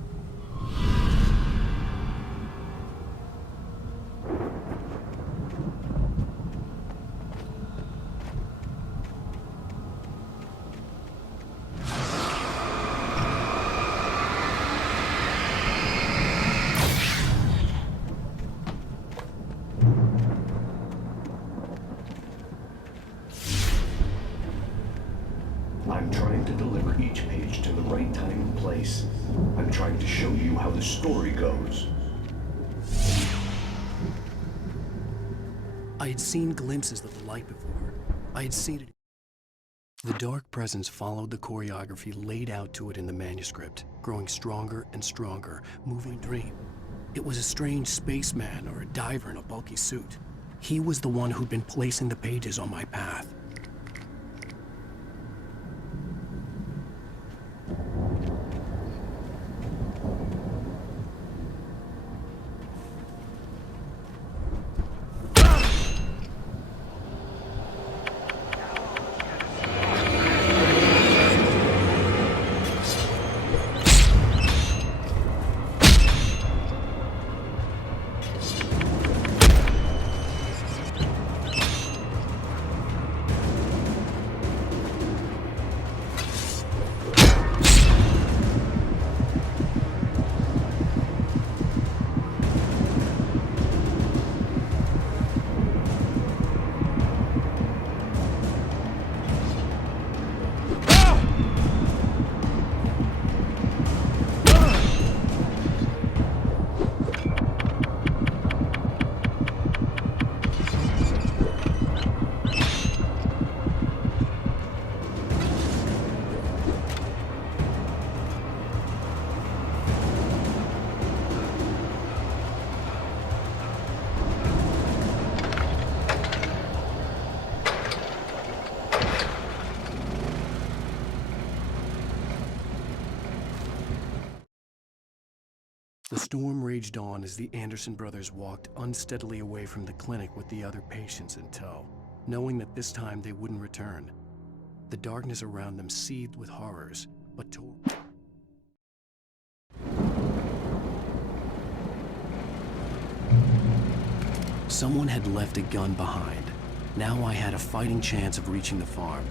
I'm trying to deliver each page to the right time and place. I'm trying to show you how the story goes. I had seen glimpses of the light before. I had seen it. The dark presence followed the choreography laid out to it in the manuscript, growing stronger and stronger, moving dream. It was a strange spaceman or a diver in a bulky suit. He was the one who'd been placing the pages on my path. The storm raged on as the Anderson brothers walked unsteadily away from the clinic with the other patients in tow, knowing that this time they wouldn't return. The darkness around them seethed with horrors, but tore. Someone had left a gun behind. Now I had a fighting chance of reaching the farm.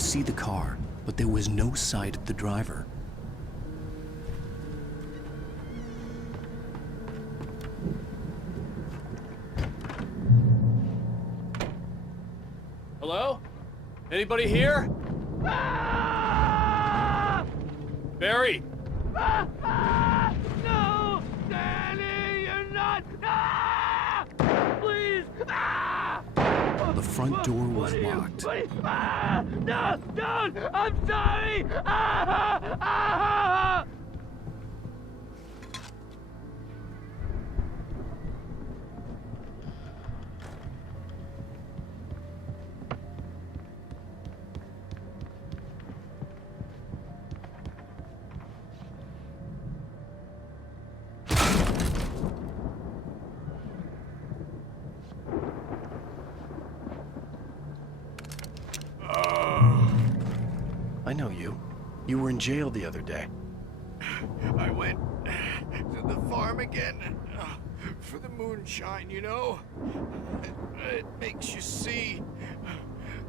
See the car, but there was no sight of the driver. Hello? Anybody here? Barry! No! Danny, you're not! Please! The front door was locked. No! Don't! I'm sorry! I know you. You were in jail the other day. I went to the farm again for the moonshine, you know? It makes you see.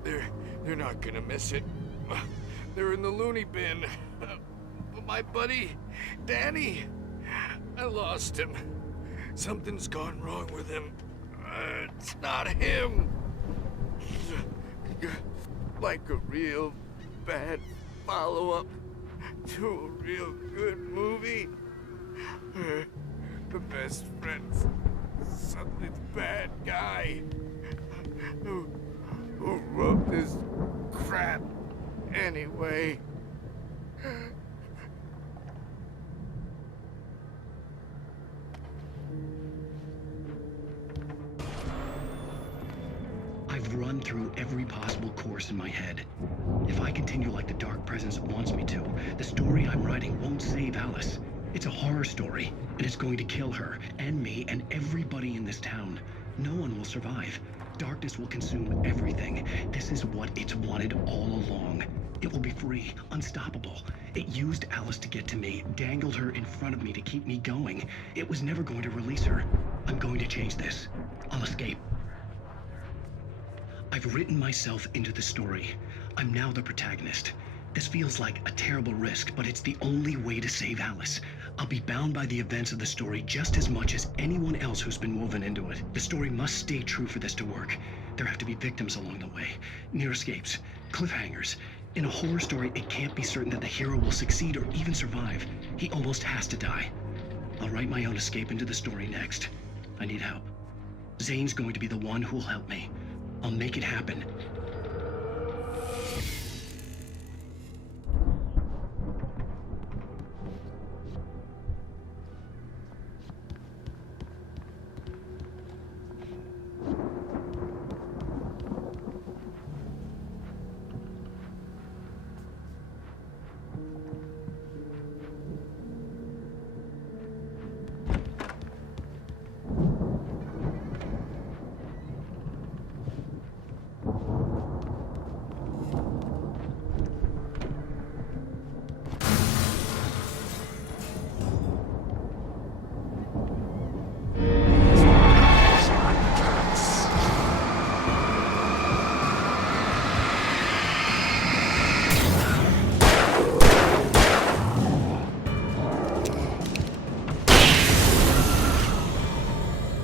They're not gonna miss it. They're in the loony bin. But my buddy, Danny, I lost him. Something's gone wrong with him. It's not him. Like a real bad follow-up to a real good movie. The best friend's suddenly the bad guy who wrote this crap anyway. I've run through every possible course in my head. If I continue like the Dark Presence wants me to, the story I'm writing won't save Alice. It's a horror story, and it's going to kill her, and me, and everybody in this town. No one will survive. Darkness will consume everything. This is what it's wanted all along. It will be free, unstoppable. It used Alice to get to me, dangled her in front of me to keep me going. It was never going to release her. I'm going to change this. I'll escape. I've written myself into the story. I'm now the protagonist. This feels like a terrible risk, but it's the only way to save Alice. I'll be bound by the events of the story just as much as anyone else who's been woven into it. The story must stay true for this to work. There have to be victims along the way, near escapes, cliffhangers. In a horror story, it can't be certain that the hero will succeed or even survive. He almost has to die. I'll write my own escape into the story next. I need help. Zane's going to be the one who will help me. I'll make it happen.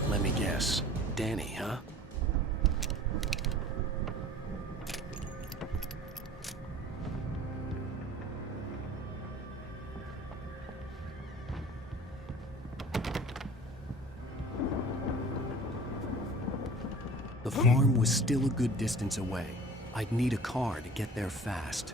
Let me guess. Danny, huh? The farm was still a good distance away. I'd need a car to get there fast.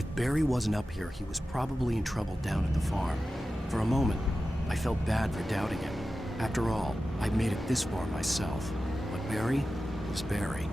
If Barry wasn't up here, he was probably in trouble down at the farm. For a moment, I felt bad for doubting him. After all, I'd made it this far myself. But Barry was Barry.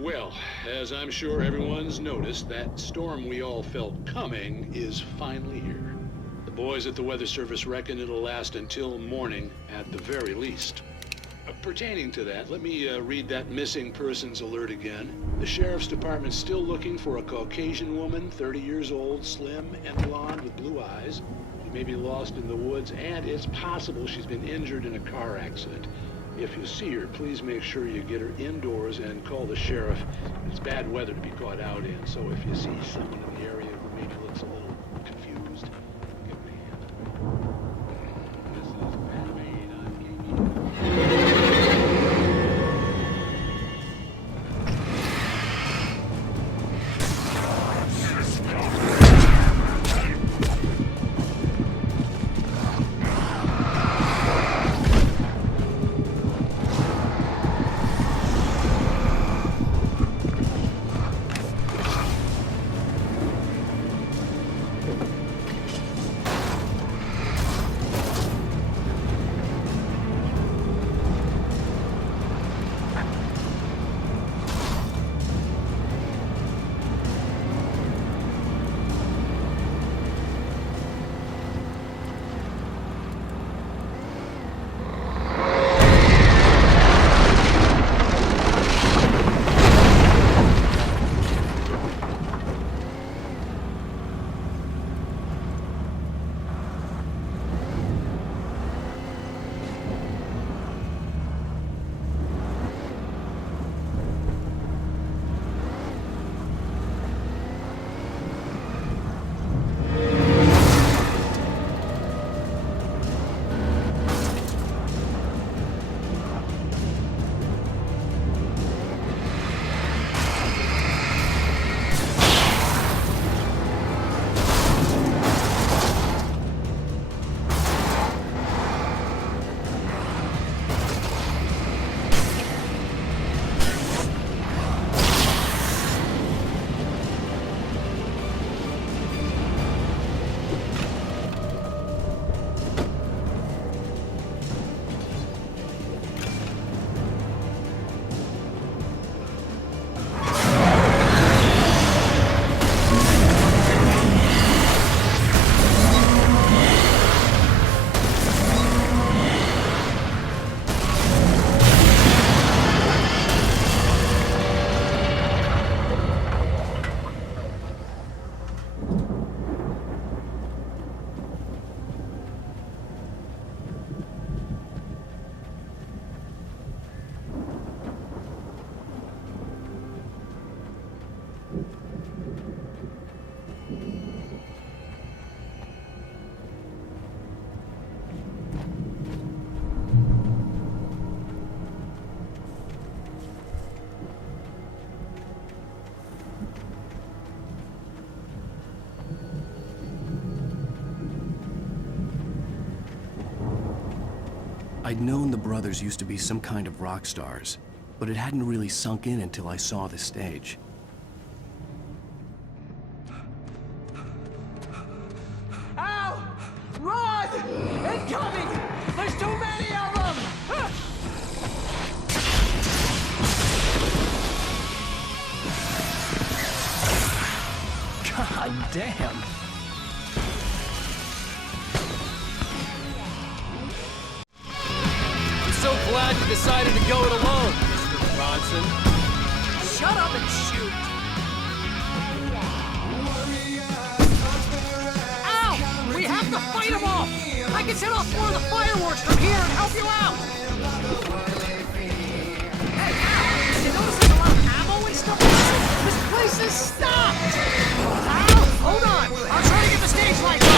Well, as I'm sure everyone's noticed, that storm we all felt coming is finally here. The boys at the Weather Service reckon it'll last until morning at the very least. Pertaining to that, let me read that missing persons alert again. The Sheriff's Department's still looking for a Caucasian woman, 30 years old, slim and blonde with blue eyes. She may be lost in the woods, and it's possible she's been injured in a car accident. If you see her, please make sure you get her indoors and call the sheriff. It's bad weather to be caught out in, so if you see someone in the area who maybe looks a little confused, give me a hand. This is Batman on KB. I'd known the brothers used to be some kind of rock stars, but it hadn't really sunk in until I saw the stage. Ow! Run! Incoming! There's too many of them! God damn! I'm so glad you decided to go it alone, Mr. Bronson. Shut up and shoot! Ow! We have to fight them off! I can set off more of the fireworks from here and help you out! Hey, Al! You notice there's a lot of ammo and stuff missing? This place is stopped! Al, hold on! I'll try to get the stage lights on!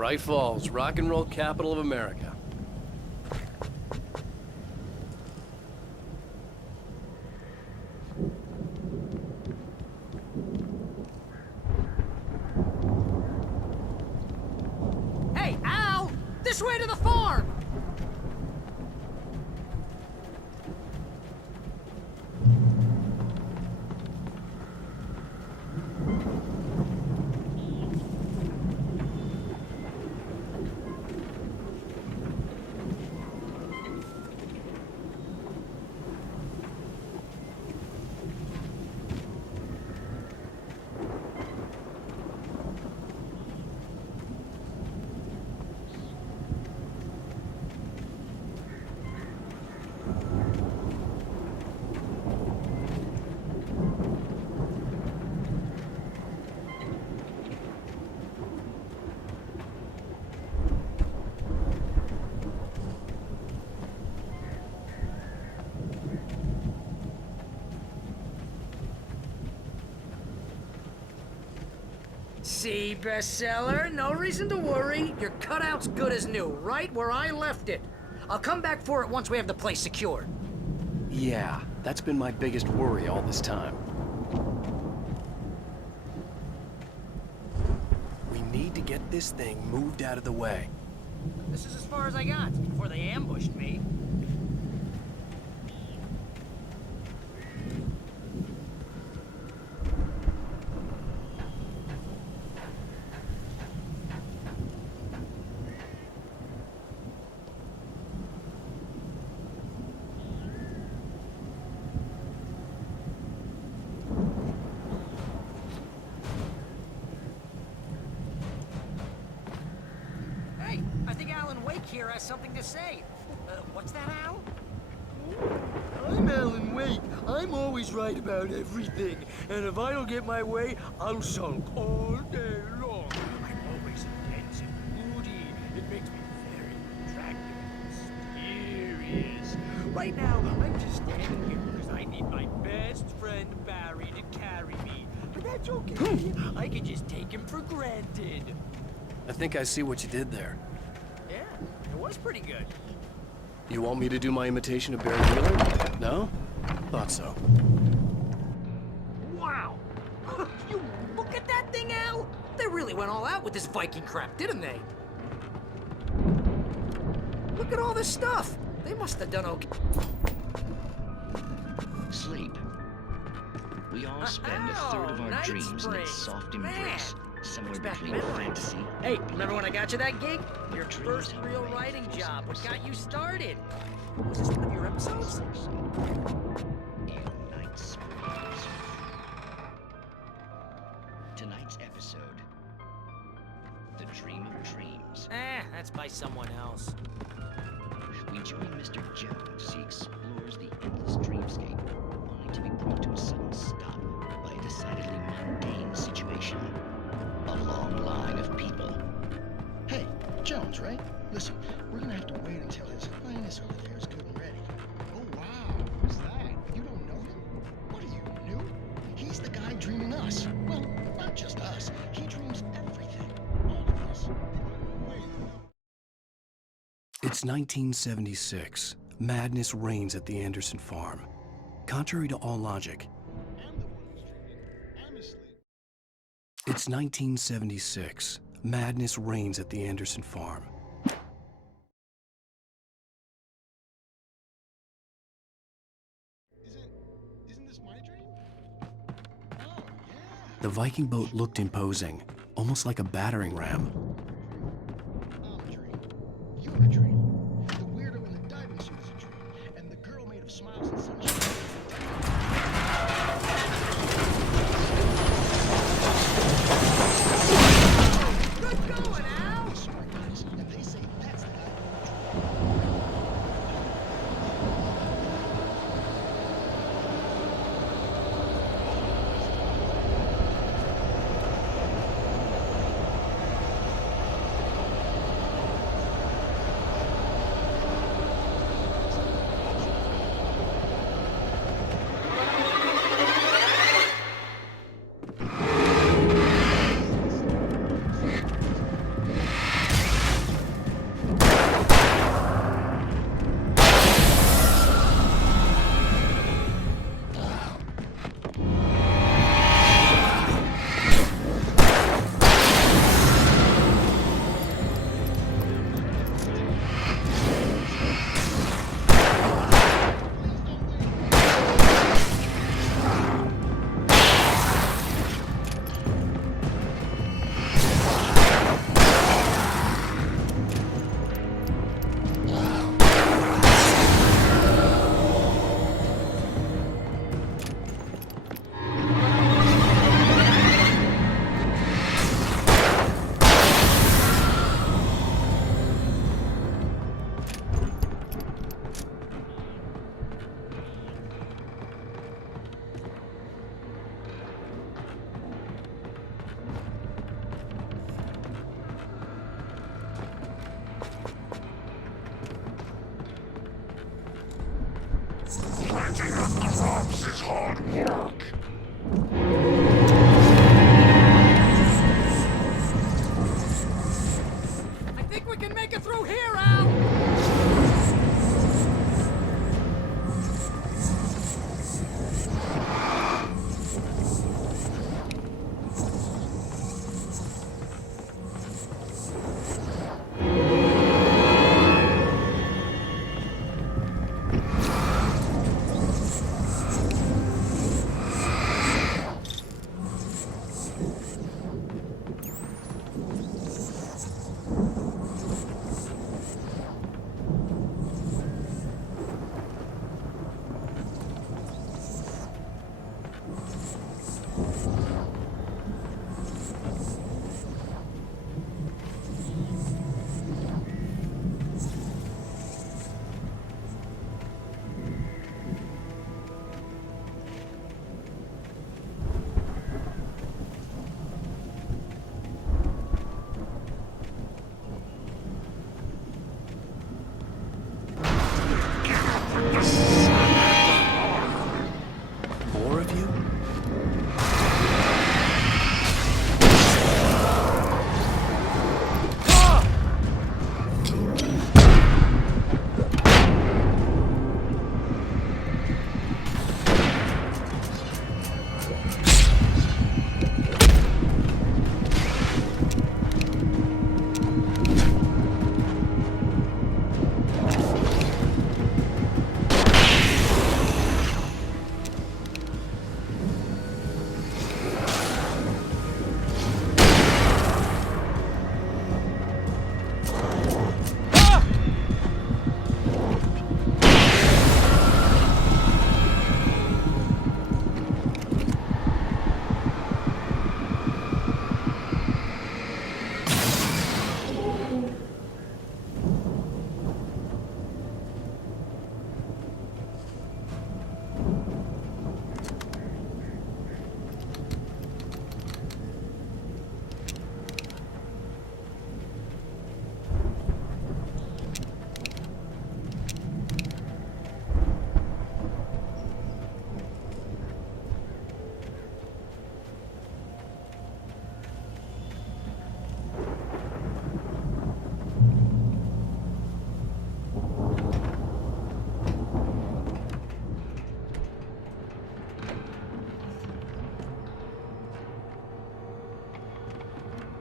Bright Falls, rock and roll capital of America. Hey, Al! This way to the farm! See, bestseller, no reason to worry. Your cutout's good as new, right where I left it. I'll come back for it once we have the place secured. Yeah, that's been my biggest worry all this time. We need to get this thing moved out of the way. This is as far as I got before they ambushed me. Hey, I think Alan Wake here has something to say. What's that, Al? I'm Alan Wake. I'm always right about everything. And if I don't get my way, I'll sulk all day long. I'm always intense and moody. It makes me very attractive and mysterious. Right now, I'm just standing here because I need my best friend Barry to carry me. But that's okay. I can just take him for granted. I think I see what you did there. Yeah, it was pretty good. You want me to do my imitation of Barry Wheeler? No? Thought so. Wow! You look at that thing, Al! They really went all out with this Viking crap, didn't they? Look at all this stuff! They must have done okay. Sleep. We all spend a third of our Night dreams in its Springs. soft embrace, somewhere Brings back between memories. fantasy. Hey, remember when I got you that gig? Your Dreams first have real a way writing of job. What forcing got you started? Was this one of your episodes? In Night Springs. Tonight's episode, The Dream of Dreams. That's by someone else. We join Mr. Jones as he explores the endless dreamscape, only to be brought to a sudden stop by a decidedly mundane situation. A long line of people. Hey, Jones, right? Listen, we're gonna have to wait until His Highness over there is good and ready. Oh, wow. Who's that? You don't know him? What are you, new? He's the guy dreaming us. Well, not just us. He dreams everything. All of us. Wait. It's 1976. Madness reigns at the Anderson farm. Contrary to all logic, it's 1976. Madness reigns at the Anderson farm. Isn't this my dream? Oh, yeah. The Viking boat looked imposing, almost like a battering ram. You're a dream. The weirdo in the diving suit is a dream. And the girl made of smiles and sunshine. Good going, Al! Smart guys. And they say that's the guy.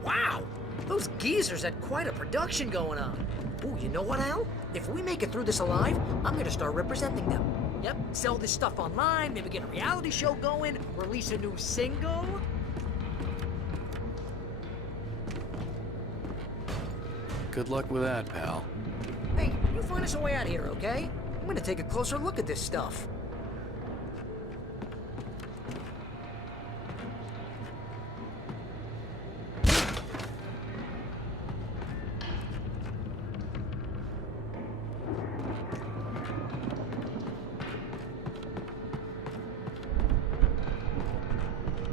Wow! Those geezers had quite a production going on. Ooh, you know what, Al? If we make it through this alive, I'm gonna start representing them. Yep, sell this stuff online, maybe get a reality show going, release a new single. Good luck with that, pal. Hey, you find us a way out of here, okay? I'm gonna take a closer look at this stuff.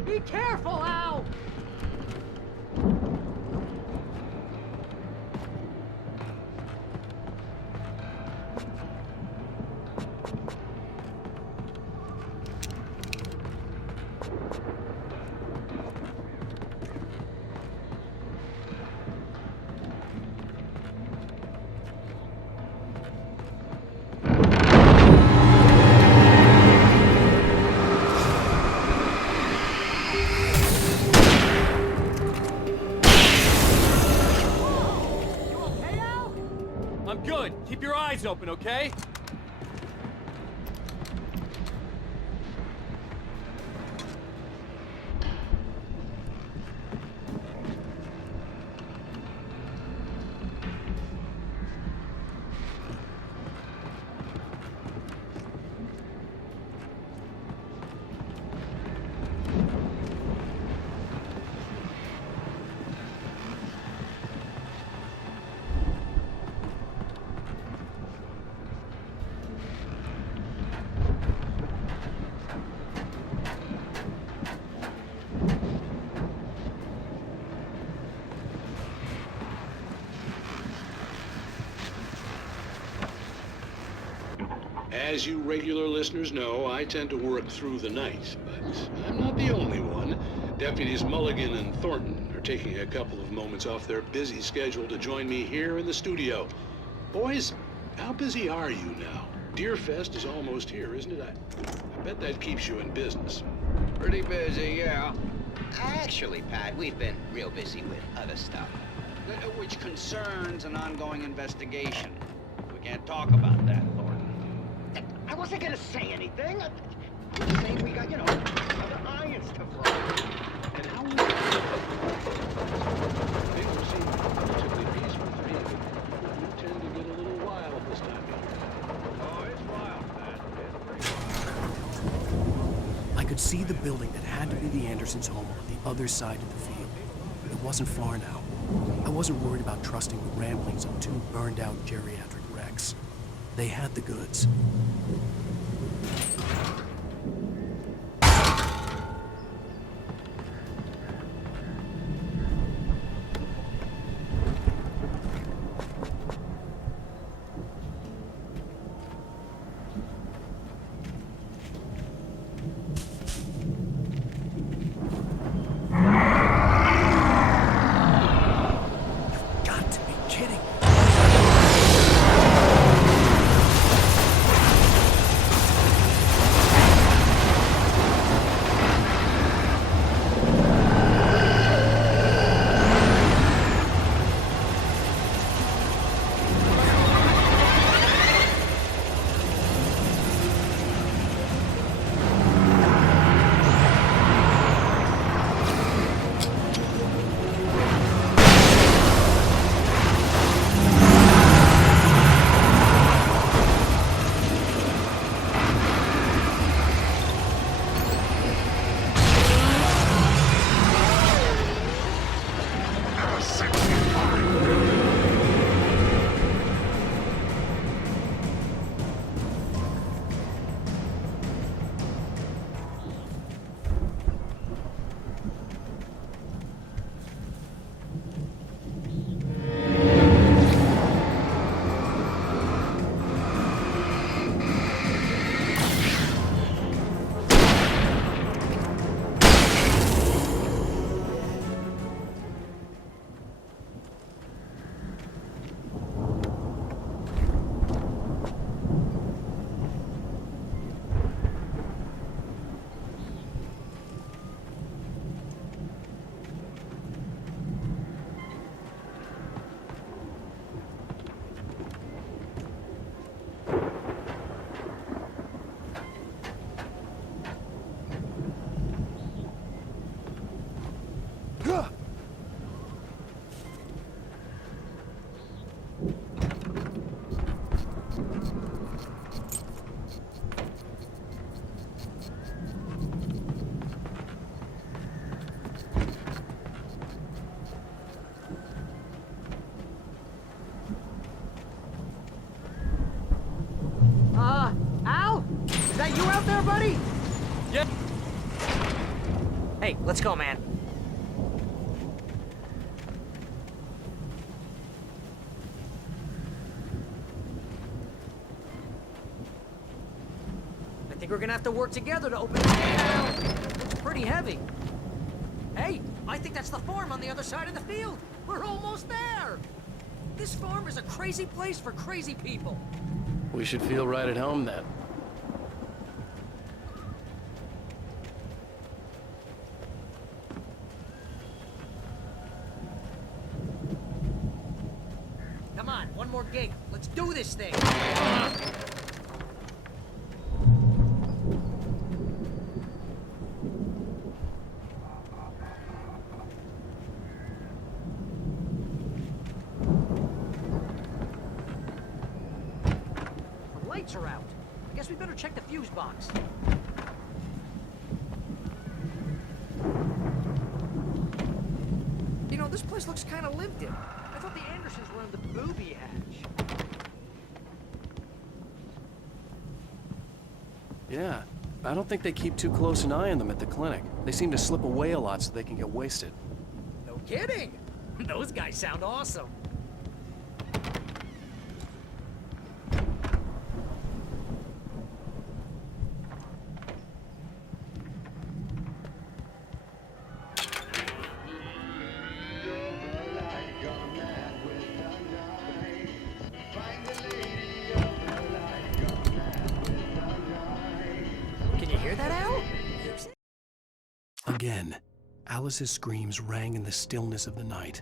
Be careful, Al! I'm good. Keep your eyes open, okay? As you regular listeners know, I tend to work through the night, but I'm not the only one. Deputies Mulligan and Thornton are taking a couple of moments off their busy schedule to join me here in the studio. Boys, how busy are you now? Deerfest is almost here, isn't it? I bet that keeps you in business. Pretty busy, yeah. Actually, Pat, we've been real busy with other stuff, which concerns an ongoing investigation. We can't talk about that, Thornton. I wasn't gonna say anything. I'm just saying we got, other irons to fry. And how was things seem relatively peaceful for you, but you tend to get a little wild this time of year. Oh, it's wild, man. It's pretty wild. I could see the building that had to be the Andersons' home on the other side of the field. It wasn't far now. I wasn't worried about trusting the ramblings of two burned-out geriatric wrecks. They had the goods. out there, buddy? Yeah. Hey, let's go, man. I think we're gonna have to work together to open the gate now. It's pretty heavy. Hey, I think that's the farm on the other side of the field. We're almost there. This farm is a crazy place for crazy people. We should feel right at home then. Come on, one more gate. Let's do this thing. The lights are out. I guess we better check the fuse box. You know, this place looks kind of lived in. I thought the Andersons were in the booby hatch. Yeah, I don't think they keep too close an eye on them at the clinic. They seem to slip away a lot so they can get wasted. No kidding! Those guys sound awesome. Can you hear that, Al? Again, Alice's screams rang in the stillness of the night.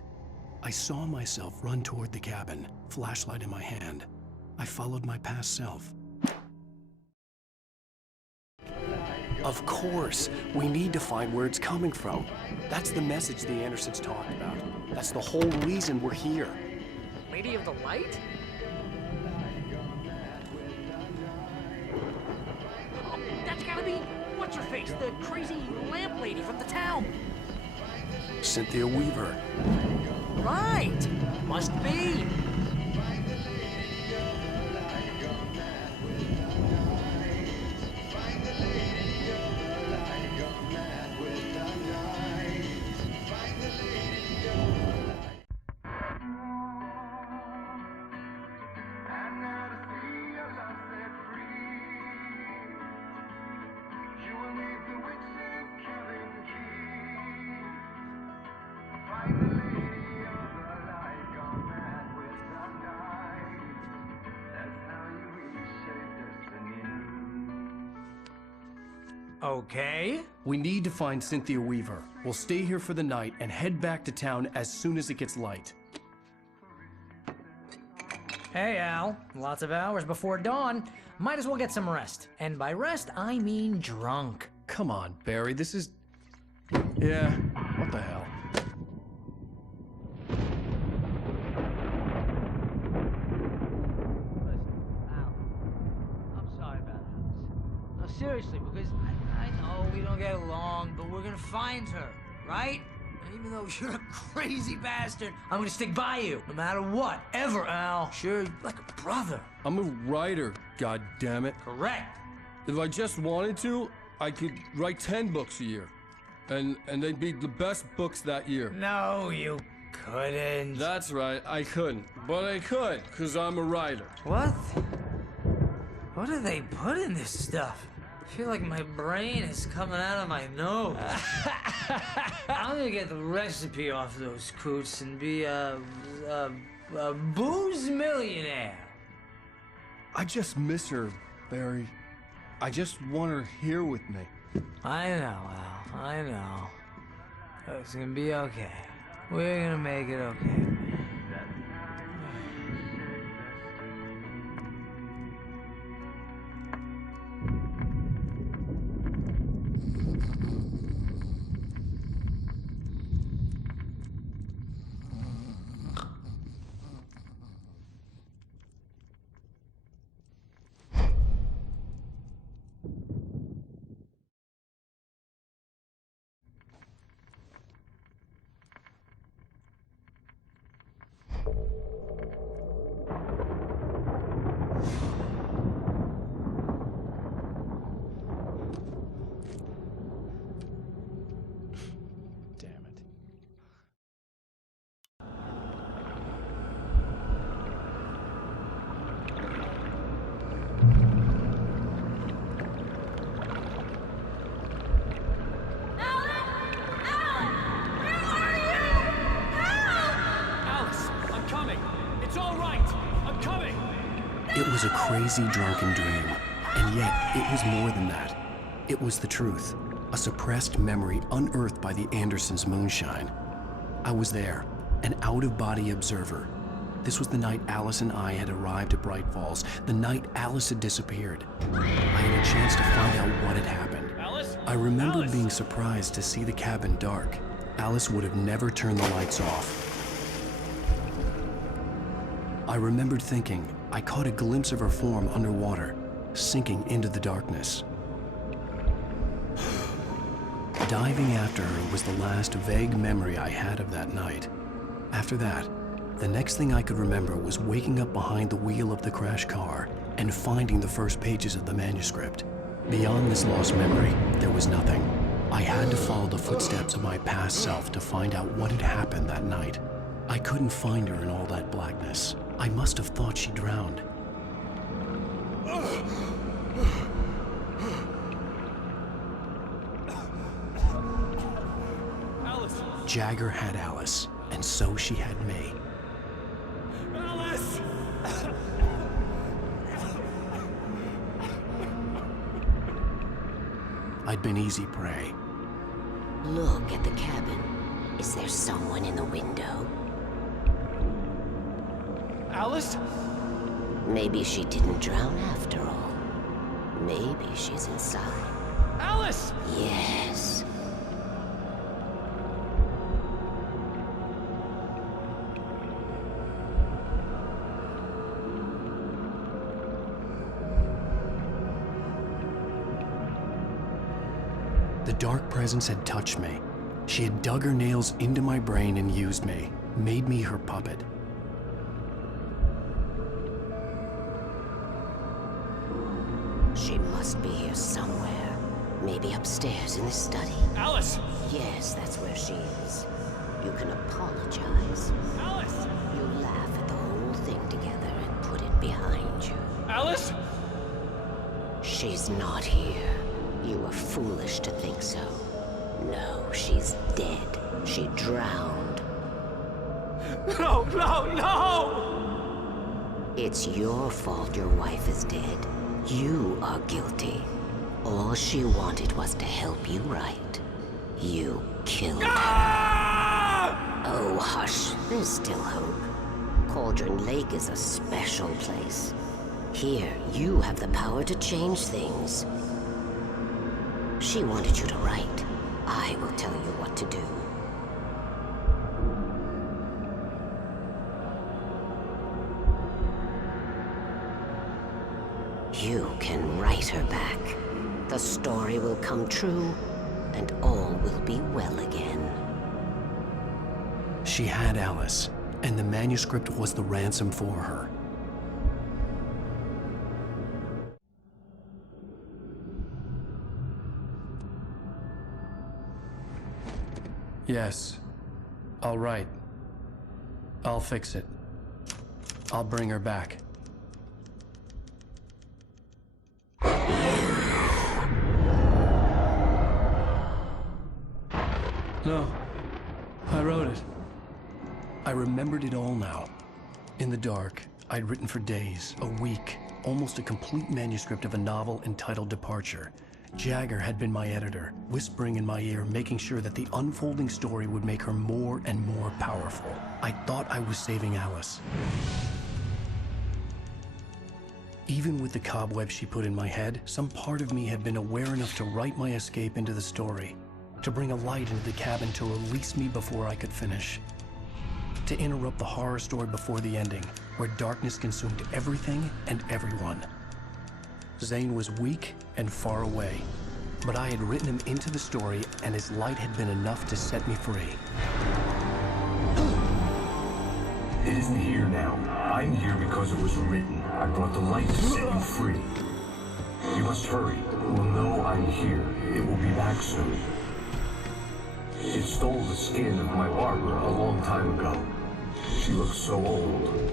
I saw myself run toward the cabin, flashlight in my hand. I followed my past self. Of course, we need to find where it's coming from. That's the message the Andersons talked about. That's the whole reason we're here. Lady of the Light? Oh, that's gotta be what's-her-face, the crazy lamp lady from the town. Cynthia Weaver. Right! Must be. Okay. We need to find Cynthia Weaver. We'll stay here for the night and head back to town as soon as it gets light. Hey, Al. Lots of hours before dawn. Might as well get some rest. And by rest, I mean drunk. Come on, Barry, this is... Yeah, what the hell? I'm sorry about Alice. No, seriously, because I know we don't get along, but we're gonna find her, right? And even though you're a crazy bastard, I'm gonna stick by you, no matter what, ever, Al. Sure, you're like a brother. I'm a writer, goddammit. Correct. If I just wanted to, I could write 10 books a year. And they'd be the best books that year. No, you couldn't. That's right, I couldn't. But I could, because I'm a writer. What? What do they put in this stuff? I feel like my brain is coming out of my nose. I'm gonna get the recipe off those coots and be a booze millionaire. I just miss her, Barry. I just want her here with me. I know, Al. I know. It's gonna be okay. We're gonna make it okay. was a crazy, drunken dream, and yet it was more than that. It was the truth, a suppressed memory unearthed by the Andersons' moonshine. I was there, an out-of-body observer. This was the night Alice and I had arrived at Bright Falls, the night Alice had disappeared. I had a chance to find out what had happened. Alice? I remembered being surprised to see the cabin dark. Alice would have never turned the lights off. I remembered thinking I caught a glimpse of her form underwater, sinking into the darkness. Diving after her was the last vague memory I had of that night. After that, the next thing I could remember was waking up behind the wheel of the crash car and finding the first pages of the manuscript. Beyond this lost memory, there was nothing. I had to follow the footsteps of my past self to find out what had happened that night. I couldn't find her in all that blackness. I must have thought she drowned. Alice! Jagger had Alice, and so she had me. Alice! I'd been easy prey. Look at the cabin. Is there someone in the window? Alice? Maybe she didn't drown after all. Maybe she's inside. Alice! Yes. The dark presence had touched me. She had dug her nails into my brain and used me, made me her puppet. She must be here somewhere. Maybe upstairs in the study. Alice! Yes, that's where she is. You can apologize. Alice! You laugh at the whole thing together and put it behind you. Alice? She's not here. You were foolish to think so. No, she's dead. She drowned. No, no, no! It's your fault your wife is dead. You are guilty. All she wanted was to help you right. You killed her. Oh, hush. There's still hope. Cauldron Lake is a special place. Here, you have the power to change things. She wanted you to write. I will tell you what to do. You can write her back. The story will come true, and all will be well again. She had Alice, and the manuscript was the ransom for her. Yes. I'll write. I'll fix it. I'll bring her back. No. I wrote it. I remembered it all now. In the dark, I'd written for days, a week, almost a complete manuscript of a novel entitled Departure. Jagger had been my editor, whispering in my ear, making sure that the unfolding story would make her more and more powerful. I thought I was saving Alice. Even with the cobwebs she put in my head, some part of me had been aware enough to write my escape into the story, to bring a light into the cabin to release me before I could finish, to interrupt the horror story before the ending, where darkness consumed everything and everyone. Zane was weak and far away, but I had written him into the story, and his light had been enough to set me free. It isn't here now. I'm here because it was written. I brought the light to set you free. You must hurry. It will know I'm here. It will be back soon. It stole the skin of my Barbara a long time ago. She looks so old.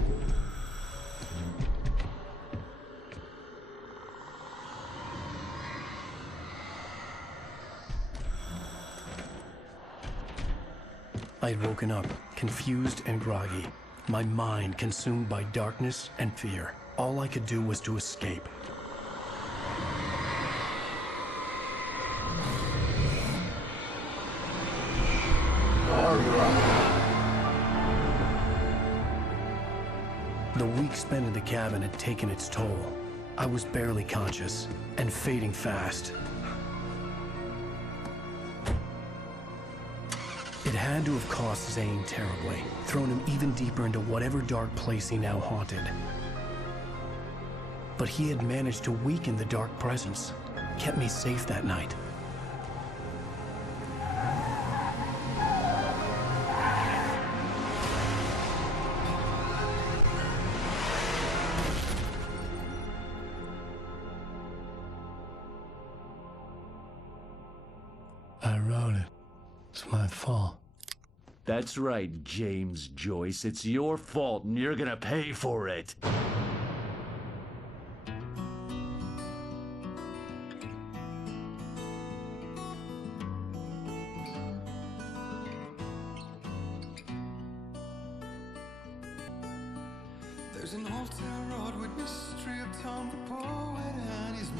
I had woken up, confused and groggy, my mind consumed by darkness and fear. All I could do was to escape. The week spent in the cabin had taken its toll. I was barely conscious, and fading fast. It had to have cost Zane terribly, thrown him even deeper into whatever dark place he now haunted. But he had managed to weaken the dark presence, kept me safe that night. I wrote it. It's my fault. That's right, James Joyce. It's your fault, and you're gonna pay for it. There's an old town road with mystery of Tom the poet and his